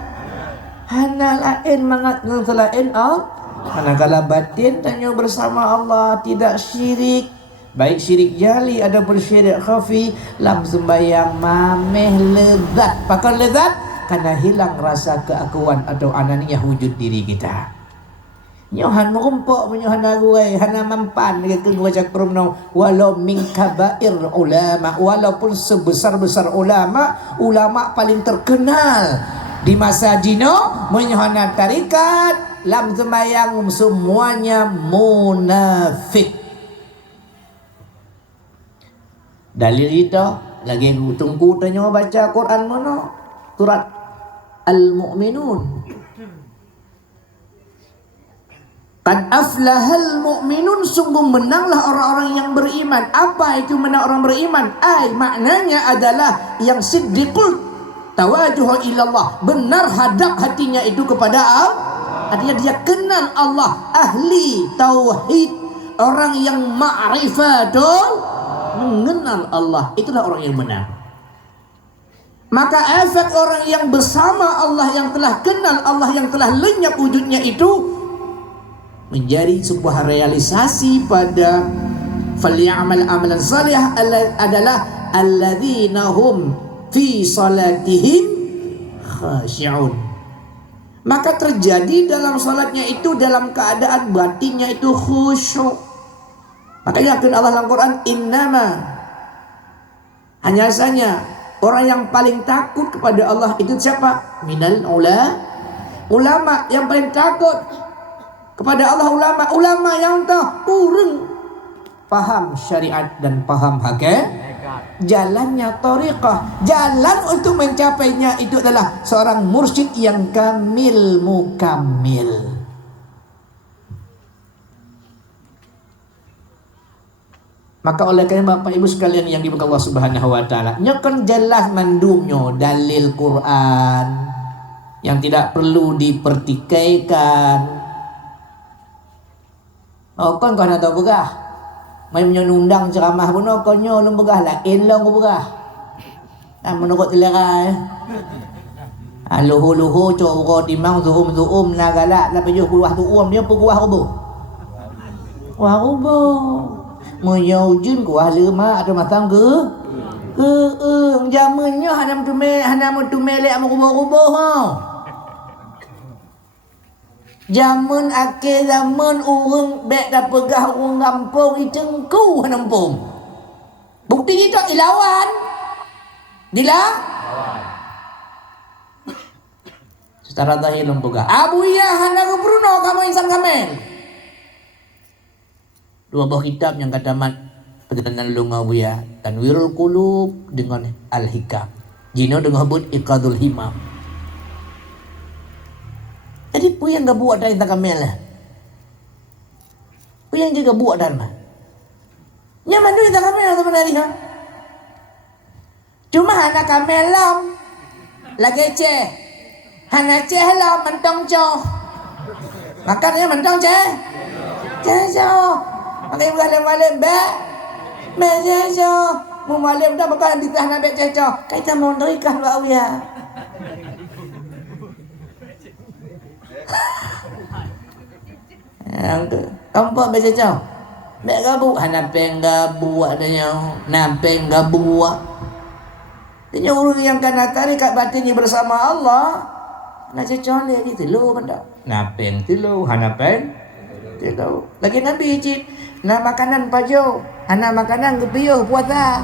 Hana lain mangat dengan selain Allah. Manakala batin tanya bersama Allah, tidak syirik, baik syirik jali adapun syirik khafi. Lam sembayang mameh lezat, pakai lezat karena hilang rasa keakuan atau ananiyah wujud diri kita. Nyohan merumpuk menyohan aguai hana mampan ke baca Qur'an walau min kabair ulama, walaupun sebesar-besar ulama paling terkenal di masa Jino menyohan tarikat lam sembayang semuanya munafik. Dalil itu lagi tunggu tanya baca Quran mana? Surat al-mu'minun. Qad aflahal mu'minun, sungguh menanglah orang-orang yang beriman. Apa itu menang orang beriman? Maknanya adalah yang siddiqul tawajuh ilallah, benar hadap hatinya itu kepada Allah. Artinya dia kenal Allah, ahli tauhid, orang yang ma'rifatul, mengenal Allah, itulah orang yang menang. Maka efek orang yang bersama Allah, yang telah kenal Allah, yang telah lenyap wujudnya itu menjadi sebuah realisasi pada falyamal amalan salih adalah alladzina hum fi salatihim khashi'un. Maka terjadi dalam salatnya itu dalam keadaan batinnya itu khusyuk. Makanya yakin Allah dalam Quran, innama, hanya saja orang yang paling takut kepada Allah itu siapa? Minal ulama. Yang paling takut kepada Allah ulama yang urung paham syariat dan paham hakikat. Jalannya thariqah, jalan untuk mencapainya itu adalah seorang mursyid yang kamil mukammil. Maka oleh karena Bapak Ibu sekalian yang dimuliakan Allah Subhanahu wa taala, nyokan jelas mandumnya dalil Quran yang tidak perlu dipertikaikan. Kon kau nak tahu begah, main menyundang ceramah pun konyo lom begah lah, elong ko begah. Menurut selera luhu coro timang zuum nagala la pejuh kuah tuum dia peguah rubuh. Wah rubuh. Menyujun kuah lema ada matang ke jamannya hanam tu melek am rubuh-rubuh ha. Zaman akhir zaman orang bek dah pegah orang kampung itengku nampung. Bukti kita ilawan. Secara zahir lempegah. Abu ya hana Bruno kamu insan kamel. Dua buah kitab yang kata mat perjalanan lunga Abu ya, Tanwirul Qulub dengan Al-Hikam. Jino dengan sebut Iqadul Himam. Jadi puyang gak buat dari kamel lah. Puyang juga buat dan mah. Nyaman dulu tak kamel atau menari ha. Cuma anak kamel lam lagi ceh. Anak ceh lam mentong coh. Makannya mentong ceh. Ceh coh. Makan malam-malam ceh coh. Mau malam dah makan di tanah ceh coh. Kita mau terikan bau ya. Kampung baca cau. Mek gabu, hanapeng gabu adanya, napeng gabu. Dia orang yang kena tarikat batinnya bersama Allah. Nak cecon dia gitu lo benda. Napeng tilo, hanapeng tilo. Lagi Nabi cip, na makanan pajo, hana makanan gebiyo puasa.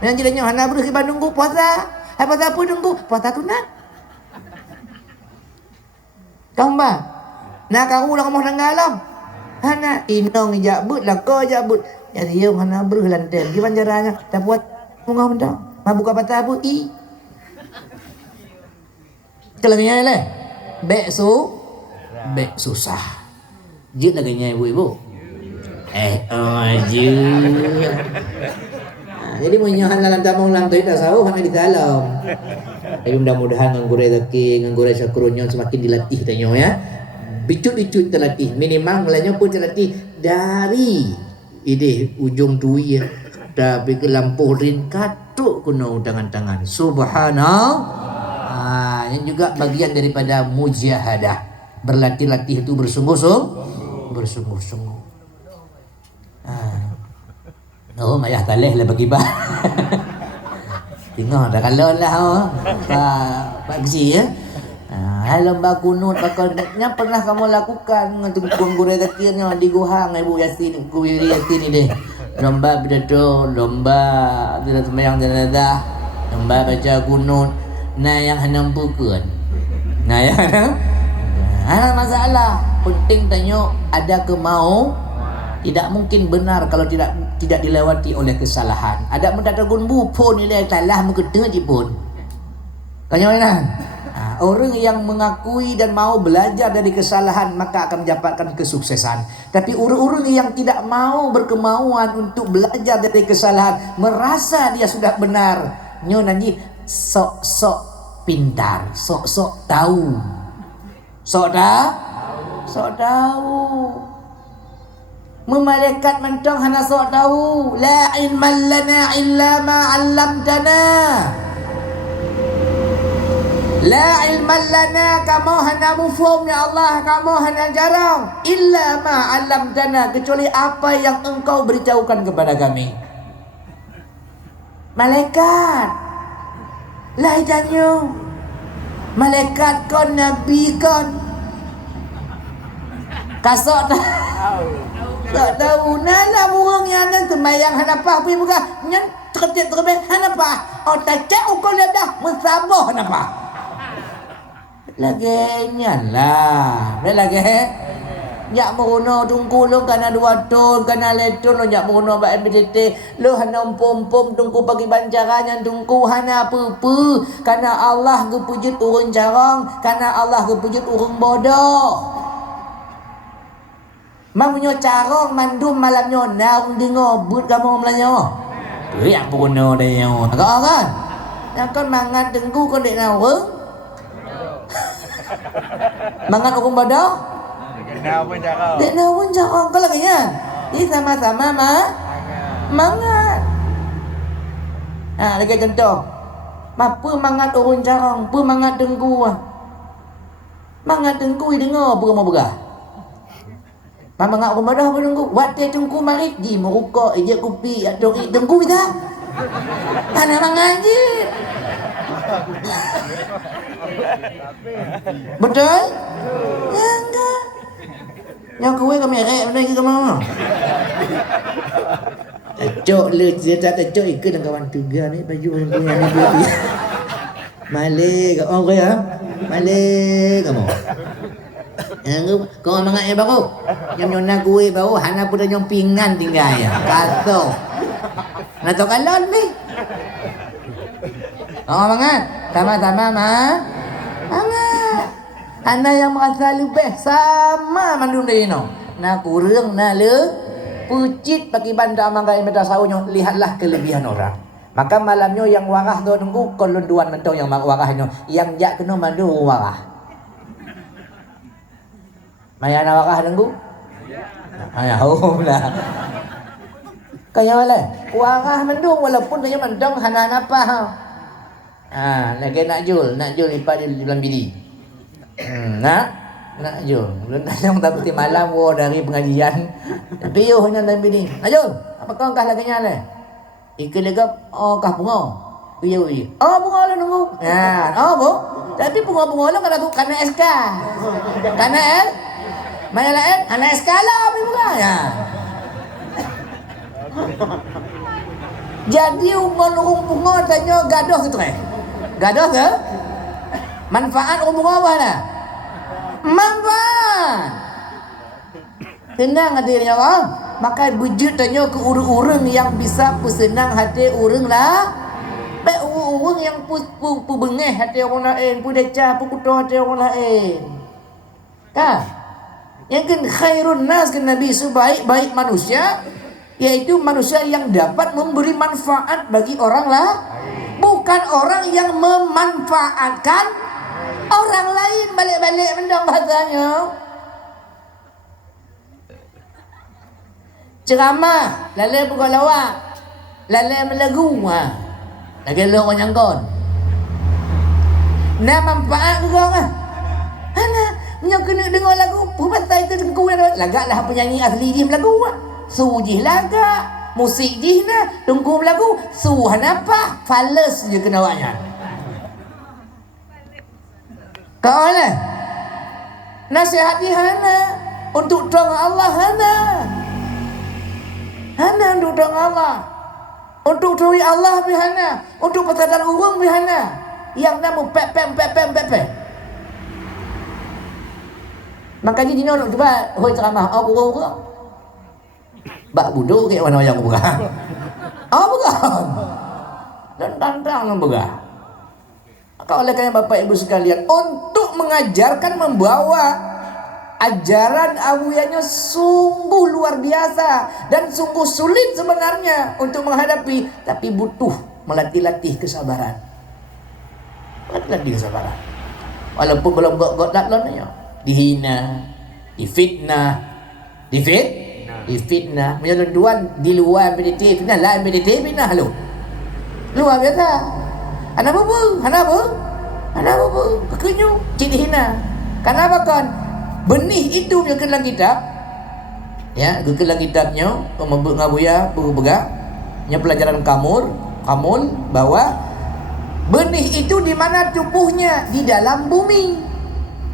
Dan jadinya hana berusi nunggu puasa. Apa pun nunggu puasa tunat. Kau mbak, nak kau ulang mau nanggalam. Hana inong jabut lah kau jabut. Jadi yang hana berlantai. Gimana caranya? Tak buat munggah benda. Mabuk apa tabu i. Kelengnya le. Bek susah. Jit lagi ibu-ibu. Aje. Jadi munyahan dalam tamang lang tu dah sauh hana di dalam. Tapi mudah-mudahan nganggure rezeki, nganggure syukurnya semakin dilatih tanya ya. Bicut-bicut terlatih, minimal mulanya pun terlatih dari ide ujung dui ya. Tapi ke lampu rin katuk kuno tangan-tangan. Subhanallah. Yang juga bagian daripada mujahadah. Berlatih-latih itu bersungguh-sungguh. Oh, mayah taleh lah bagi bah. Tengok dah kalau lah Pak Gzi ya. Lomba kunut yang pernah kamu lakukan untuk guru zakirnya di Guhang Ibu Yasin, Ibu Yasin ini deh. Lomba berdoa, lomba tidak sembahyang jenazah, lomba baca kunut. Nah yang hanam pukul. Nah yang ada masalah. Penting tanya ada kemau. Tidak mungkin benar kalau tidak dilewati oleh kesalahan. Ada mendatangkan bu pun nilai salah mengkedai pun. Tanya mana? Orang yang mengakui dan mau belajar dari kesalahan maka akan mendapatkan kesuksesan. Tapi orang-orang yang tidak mau berkemauan untuk belajar dari kesalahan, merasa dia sudah benar, nyo nanti sok-sok pintar, sok-sok tahu. Sok tahu. Memalaikat mentang hana sok tahu. La ilma lana illa ma 'allamtana. La ilman lana, kamu hana mufhum ya Allah, kamu hana jarang. Illa ma 'allamtana, kecuali apa yang engkau beritahukan kepada kami. Malaikat lah tanya, malaikat kon, nabi kon, kasok tak tahu nala burung yang nan temayang hanapa pergi buka nyan terkejut hanapa otak ukol dah mensabah hanapa lagi nyala lagi nyak merono tungku lo kana dua ton kana leton lo nyak merono ba MPTT lo hana pom-pom tungku bagi bancarannya tungku hana apa-apa kana Allah gepujut urang jarang kana Allah gepujut urang bodoh. Mamunyo carong mandum malamnyo naung dingo but kamu melanyo. Riak puno dia. Agak kan? Yang kan mangat dengku kon dek nawang. Mangat hukum bodoh? Dek nawang carong kau lagi kan? Ini sama-sama mangat. Lagi contoh. Mapa mangat urun carong, pu mangat dengku. Mangat dengku dengar berapa berah. Mama ngak rumah dah menunggu. Waktu tunggu marit di merukak ejek kopi atau tunggu kita. Mana mengaji? Betul? Ya enggak. Yang kue kami rek benda ke mana? Cok le cerita cok ikut dengan kawan tiga ni baju yang punya ni dia. Malik kau ya? Malik kamu. Kau mangat yang baru yang nyona kue baru hana pun yang pingan tinggal ya kata nak tahu kalon ni kau mangat sama-sama mangat hana yang merasa lebih sama mandum dari no nak kurang nak le pucit bagi bandar mangga emeda sawunyo lihatlah kelebihan orang maka malamnya yang warah tu tunggu kolonduan mentong yang warahnya yang jak kena mandu warah. Maya nak wakah dengku? Maya lah. Kaya wala. Warah mendung walaupun kaya mendung hana apa. Lagi nak jul ipa di dalam bidi. Nak jul. Belum tanya tak pasti malam dari pengajian. Piuh hanya dalam bidi. Nak jul. Apa kau kah lagi nyala? Ikut legap kah bunga. Uya. Bunga lah nunggu. Bu. Tapi bunga lah kena SK. Kena mana lain? Anak skala apa bukan? Ya. Jadi umur bunga tanya gaduh tu kan? Gaduh ke? Manfaat bunga apa nak? Manfaat. Tenang hatinya orang. Maka wujud tanya ke orang-orang yang bisa bersenang hati orang lah. Baik orang yang pu bengeh hati orang lain, pu decah, pu kutu hati orang lain. Kan? Yang kan khairun nas kan Nabi sebaik-baik manusia yaitu manusia yang dapat memberi manfaat bagi orang lah bukan orang yang memanfaatkan orang lain balik-balik mendong bahasanya ceramah lalai bukan lawak lalai melagu lagi lu orang nyangkon nak manfaat ke orang yang kena dengar lagu pasal itu dengku lagaklah penyanyi asli dia lagu sujih lagak musik dia na dengku lagu suhan apa fales je kena awaknya kau lah nasihat dia hana untuk doa Allah hana untuk doa Allah untuk doa Allah bihana untuk pesadar urang bihana yang namu pep makanya dia nak cuba hoi ceramah burung bak budu ke mana yang bukan bukan dan tantang yang bukan Maka oleh karena Bapak Ibu sekalian, untuk mengajarkan, membawa ajaran Abuyanya sungguh luar biasa dan sungguh sulit sebenarnya untuk menghadapi, tapi butuh melatih-latih kesabaran. Melatih kesabaran. Walaupun belum got latlonnya, dihina, difitnah, difitnah, menyelunduan di luar PDT, fitnah lah PDT, fitnah lu. Luar biasa. Anak apa? Kekenyu, cik dihina. Kenapa kan? Benih itu yang kelang kitab, ya, kelang kitabnya, ngabuya, pegang, nya pelajaran kamul, bahwa benih itu di mana tubuhnya? Di dalam bumi.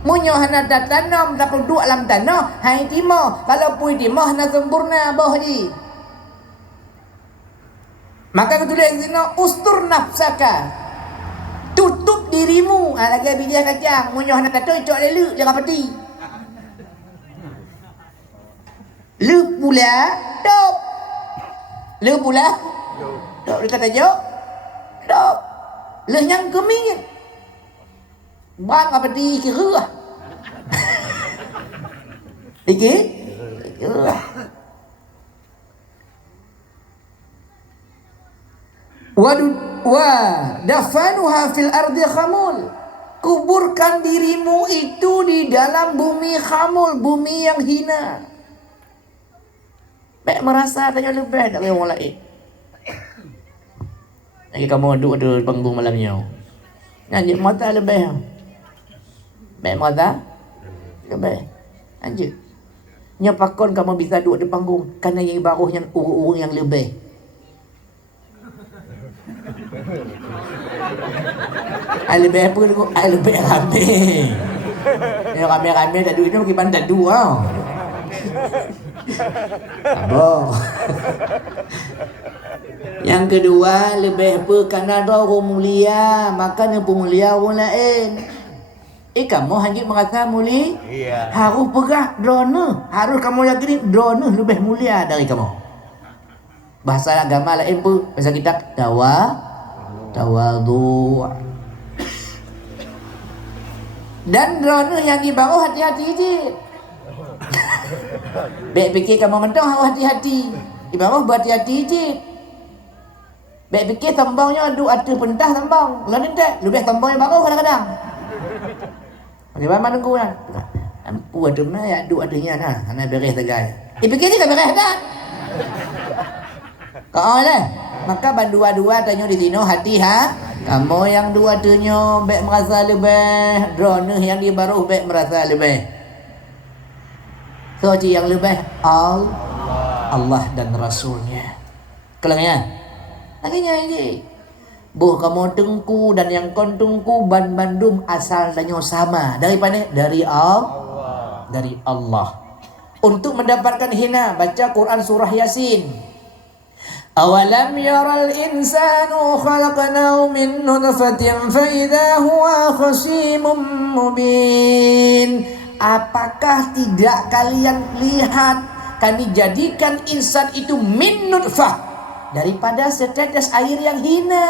Munyo hana tanam, tak duduk dalam tanah, hai timah. Kalau pui timah na sempurna bawah di. Maka ketulis sini, ustur nafsaka. Tutup dirimu. Lagi bijak kacang. Munyo hana tato, cok lelu, jangan peti. Lu pula, dok. Lu pula, dok. Dia kata jok, dok. Lu yang kemingin. Bang apa di kira? Iki? Kira. Wa dafanuha fil ardi khamul. Kuburkan dirimu itu di dalam bumi khamul, bumi yang hina. Baik merasa tanya lebih tak boleh orang lain. Lagi kamu duduk ada panggung malamnya. Anjir mata lebih. Baik mata lebih. Anjir. Nya pakon kamu bisa duduk di panggung karena yang baruh yang urung yang lebih. Lebih apa tu? Lebih rame. Yang rame-rame dah duit ni bagi pandai dua. Abang. Yang kedua, lebih apa? Kerana ada orang mulia, maka ni pemulia orang lain. Kamu hanya merasa mulia? Iya. Harus pegah drone. Harus kamu yakini drone lebih mulia dari kamu. Bahasa agama lain pun, bahasa kitab tawadu. Dan drone yang di bawah hati-hati je. Baik fikir kamu mentang harus hati-hati. Di bawah berhati-hati je. Baik fikir tambangnya ada pentah tambang. Lain tak, lebih tambang yang baru kadang-kadang. Bagaimana nunggu kan? Ampu ada mana ya adanya nah. Ana beres tegai. Fikir je kan beres dah. Kau lah. Maka bandua-dua tanya di sini hati ha. Kamu yang dua tanya baik merasa lebih. Drone yang di baru baik merasa lebih. So yang lebih Allah dan Rasulnya. Kelengnya. Akhirnya ini. Buh kamu tengku dan yang kon tengku bandum asal danyo sama. Daripada dari Allah. Dari Allah. Untuk mendapatkan hina baca Quran surah Yasin. Awalam yaral insanu khalaqnahu min nutfatin fa idza huwa khasimun mubin. Apakah tidak kalian lihat kami jadikan insan itu min nutfah, daripada setetes air yang hina.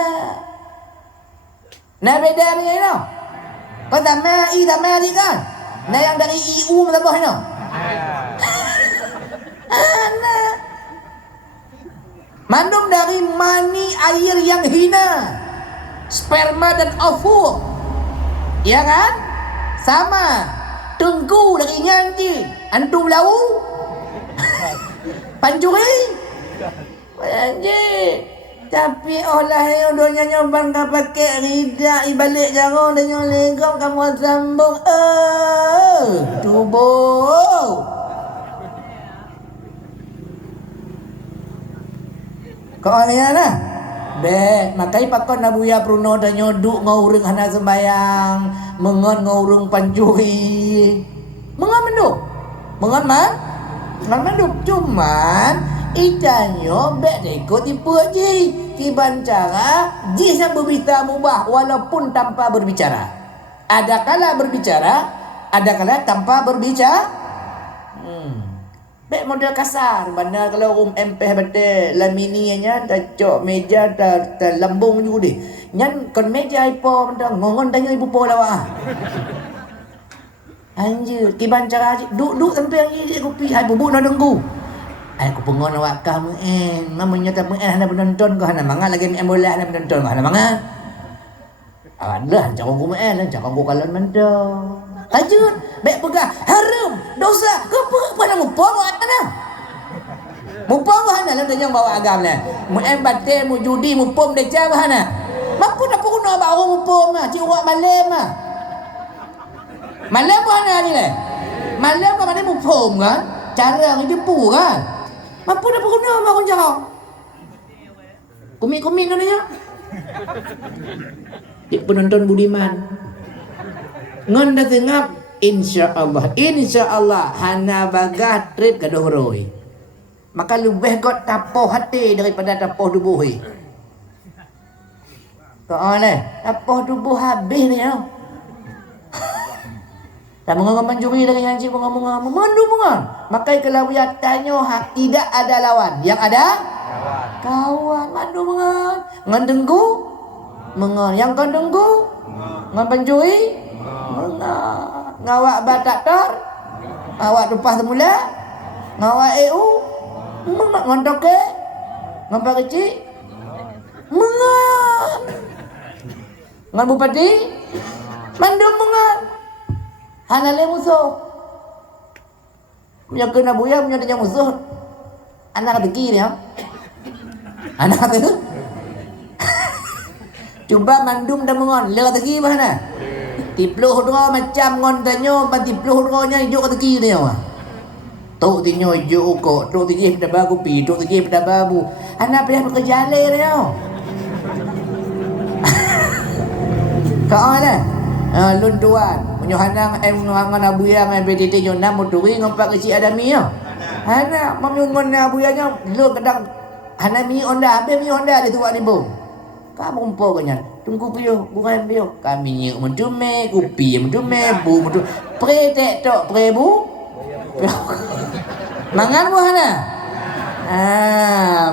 Nah bedanya ini. Kau tamai kan? Nah yang dari IU tambah ini. Anak mandum dari mani air yang hina, sperma dan ovum, ya kan? Sama. Tengku dari nyanti, antum lau, pancuri, anjir. Tapi olah yang doanya nyobang kau pakai rida ibalik jarang dan yang legam kamu sambung. Tubuh. Kau ni lah. Makai pakon nabuya pruno dan nyoduk ngurung hana sembayang, mengon ngurung pancuri. Mengon menduk. Cuman itanyo bek deko tipu ji. Tiban cara jisnya berbicara mubah walaupun tanpa berbicara. Ada kala berbicara, ada kala tanpa berbicara. Baik model kasar. Mana kalau room empeh bete lamininya dah meja dah lambung juga deh. Nyan kon meja ipo benda ngongon tanya ibu po lawa. Anjir, kiban cara duk sampai anjir kopi hai bubuk nak dengku. Ai aku pengon awak kamu namanya tak nak penonton kau hana mangan lagi main bola nak penonton kau hana mangan. Alah jangan aku main lah, jangan aku kalan mendong. Lanjut, baik pegah haram, dosa, apa nak mupong mana? Mupong mana lah tanya bawa agam lah. Mu bate, mu judi, mupong deja mana? Mampu nak pun nak bawa mupong mah, cik awak malam mah. Malam mana ni lah? Malam kau mana mupong kan? Cara itu pu kan? Mampu nak pun nak bawa jauh. Kumik-kumik kan dia? Cik penonton budiman. Ngon dah tengap insyaallah hana bagah trip ke dohroi. Maka lebih got tapoh hati daripada tapoh tubuh. Kau oleh tapoh tubuh habis ni. Tak mengomong juri lagi yang cik mengomong mandu mengon. Maka kalau dia tanya tidak ada lawan, yang ada kawan mandu mengon. Ngan dengku mengon, yang kau dengku ngan penjuri ngawak bataktor, ngawak tumpah semula, ngawak EU, ngontoke, ngapa kecil, ngan bupati, mandum mengan, hanale musuh, punya kena buaya punya tanya musuh, anak deki ni, anak tu, cuba mandum dah mengon, lewat deki mana? Tipluh dua macam ngon tanyo pan tipluh nya ijuk ke teki dia. Tok tinyo ijuk kok, tok teki pada bagu pi, tok teki pada babu. Anak payah berkejale dia. Kau lah. Lun tuan, menyohanang ngangan abuya ngan PTT nyo nam moturi ngompak kecil adami yo. Anak memungon abuyanya lu kadang hanami onda abe mi onda dia tuak ni bom. Kamu umpamanya tunggu piyo bukan piyo kami nyek mendume kupi mendume bu mendu pretek tok prebu mangan buahna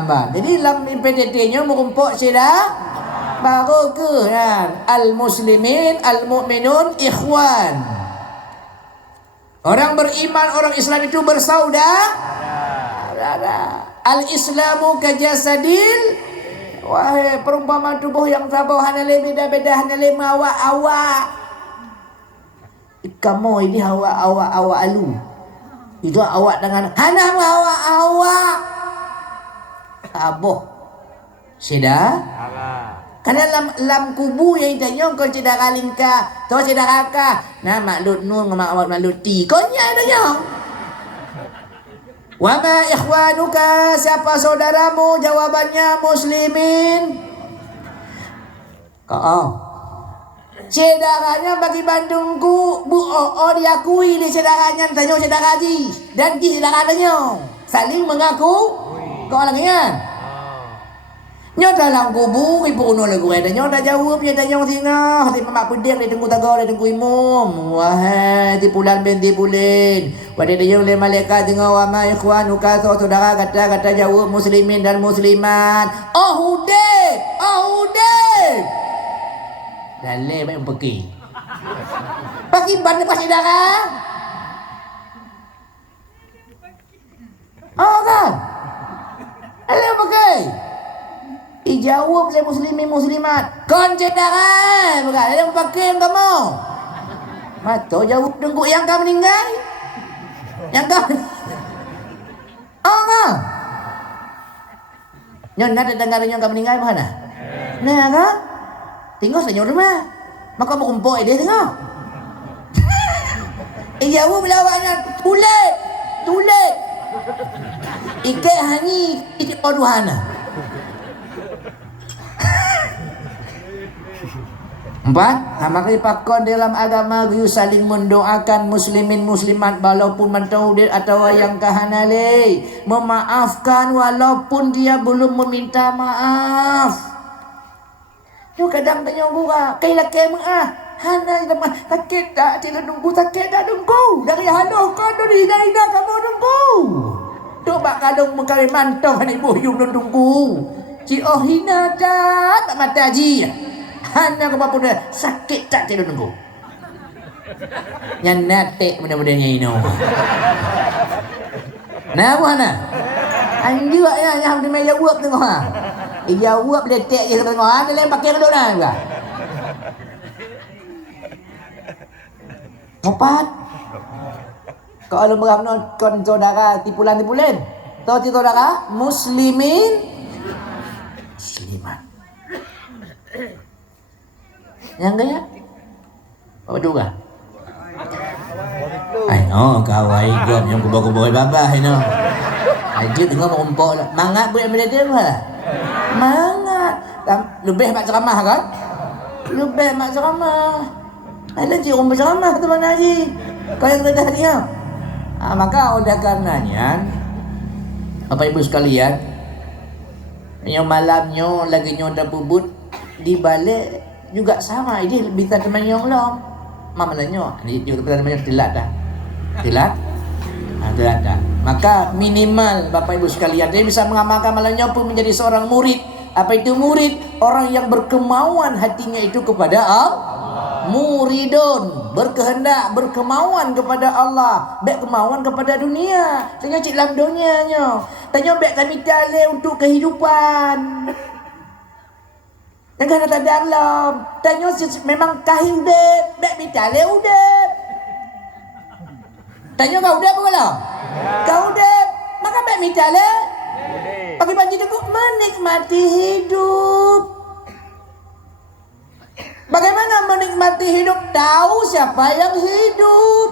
mbak jadi lam PDT nya mengumpuk sida baru ke kan al muslimin al mukminun ikhwan orang beriman orang Islam itu bersaudara al islamu kajasadil. Wahai perumpamaan tubuh yang sabar hanale beda-beda hanale awak. Kamu ini awak alu. Itu awak dengan hana awak. Aboh. Sida? Karena lam kubu yang tanya kau cedak kalingka, kau cedak kakak. Nah maklud nu ngamak maklud ti. Kau nya tanya. Wa ma ikhwanuka, siapa saudaramu? Jawabannya muslimin. Kau cedakannya bagi Bandungku Bu diakui di cedakannya tanya cedak haji dan di cedakannya saling mengaku kau lagi nyo dalam kubu ibu kuno lagu ada nyo dah jawab dia tanya singa hati mamak pedeng dia tunggu tagar dia tunggu imum wahai di bulan binti bulan wadai dia oleh malaikat tengah wa ma ikhwanuka saudara kata jawab muslimin dan muslimat hudib dalai baik pergi pagi ban lepas darah kan dalai pergi dijawab oleh muslimin muslimat kon cedakan bukan ada pakai kamu mata jawab dengkuk yang kau meninggal yang kau kan nyon nak dengar yang kau meninggal mana nah kan tinggal senyum rumah maka mau kumpul dia tengok jawab bila awaknya tulet ikat hani ikat paduhana. 4. Maka dipakon dalam agama you saling mendoakan muslimin muslimat walaupun mentaudir atau yang kahanale memaafkan walaupun dia belum meminta maaf. Yo kadang tanya gua kaila kemah hana lemah sakit tak tidak nunggu sakit tak nunggu dari halo kau dari ida kamu nunggu Tok bak kadung mengkawin mantong ni buyung don tunggu. Ci oh hina tak mata ji. Hanya ke bapa dia sakit tak tidur tunggu. Yang natik mudah-mudahnya ini. Nah mana? Anjur yang di meja jawab tengok ha. Jawab letek je tengok. Ada lain pakai kedok dah juga. Tepat. Kalau beramno kon saudara tipulan-tipulan. Tahu ti saudara? Muslimin muslimat. Yang kaya? Apa juga? Ay, oh, kawai gom yang kubah-kubah babah ini. Aja tengok merumpok lah. Mangat boleh ambil dia lah. Mangat. Lebih mak ceramah kan? Lebih mak ceramah. Ada cik orang berceramah tu mana Haji? Kau yang rendah dia. Maka oleh karenanya Bapak Ibu sekalian, yang malamnya lagi nyoda bubut di balik juga sama. Ini lebih teman yang long. Mamalanya ini juga teman yang telat dah. Telat? Telat dah. Maka minimal Bapak Ibu sekalian dia bisa mengamalkan malamnya pun menjadi seorang murid. Apa itu murid? Orang yang berkemauan hatinya itu kepada Allah. Muridun, berkehendak, berkemauan kepada Allah, bek kemauan kepada dunia. Tanya cik dalam dunianya. Tanya bek kami tale untuk kehidupan. Jangan ada dalam. Tanya memang kahim dek, bek mitale udep. Tanya kau udep apa? Kau udep, maka bek mitale. Bagi banji deku menikmati hidup. Bagaimana menikmati hidup? Tahu siapa yang hidup.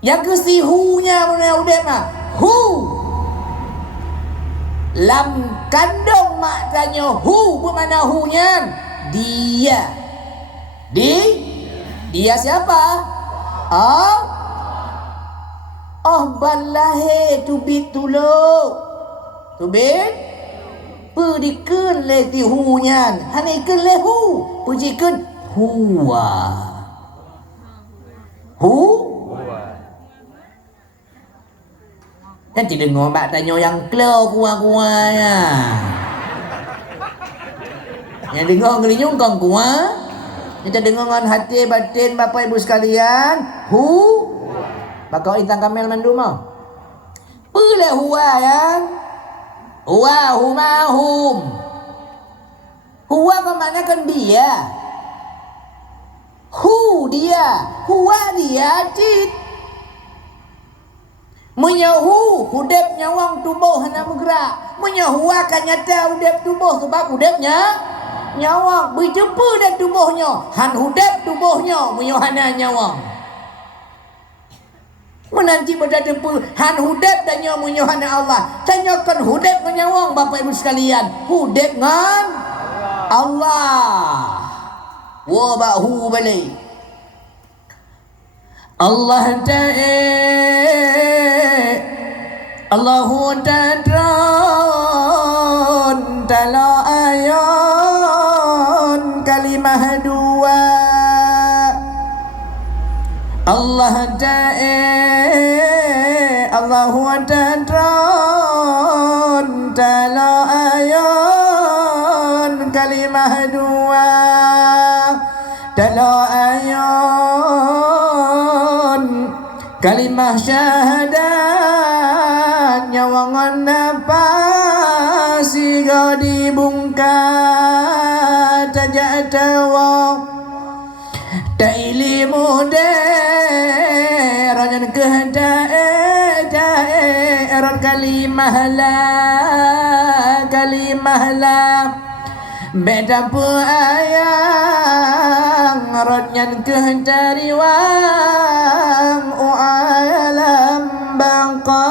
Yang kesihunya mana udah mah. Hu. Lam kandung mak tanya hu bermana hunya? Dia. Dia siapa? Oh. Oh balahe tubit tuluk. Tubit Pudikun leti hunyan. Hanikun lehu. Pujikun huwa. Hu? Nanti dengar mak tanya yang keluar kuah-kuah ya. Yang dengar ngelinyung kong kuah. Kita dengar dengan hati batin Bapak Ibu sekalian. Hu? Maka intang kamel mandum mau. Pula huwa ya. Huwa humahum. Huwa kemana kan dia? Hu dia. Huwa dia cit. Menyahu hudep nyawang tubuh hana bergerak. Menyahuwa kan nyata hudep tubuh sebab hudepnya nyawang. Berjumpa dan tubuhnya. Han hudep tubuhnya. Menyohana nyawang. Menanti pada tempuh han hudep dan nyawa menyohana Allah. Tanyakan hudep menyawang Bapak Ibu sekalian. Hudep ngan Allah. Wa ba'hu balik. Allah Allahu tadron tala ayon kalimah dua. Allah Allahu tadron tala ayon kalimah dua. Tala ayon kalimah syahadat nyawangan nafas siga dibungkat tajak tawak tak ilimu der ranyan kehendak eron kalimah la beda pu ayang ranyan kehendak riwang alam bangka.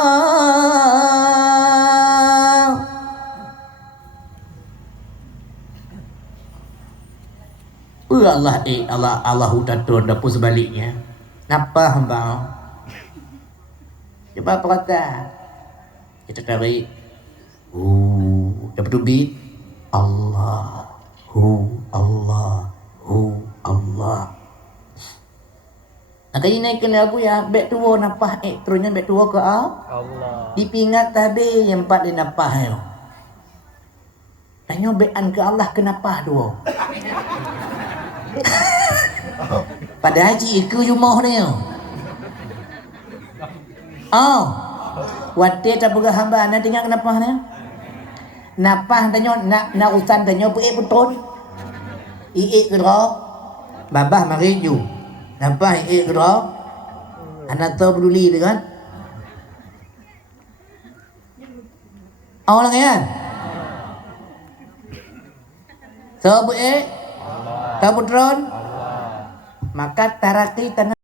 Allah hutan turun dapur sebaliknya. Napa hamba? Coba apa kata? Kita tarik. Dapat dubit. Allahu Allah. Makanya naik kena Abu ya, bek tua napah terusnya bek tua ke Allah. Dipingat tadi yang empat dia napah yo. Tanya bekan ke Allah kenapa dua? Pada haji iku rumah ni yo. Oh. Wate tak pegah hamba ana tinggal kenapa ni? Napah tanya nak usan tanya betul. Iik ke dah? Babah mari ju. Napah iik ke dah? Anak tahu peduli dia kan? Orang ya? Tahu iik? Tahu putron? Maka taraki tanah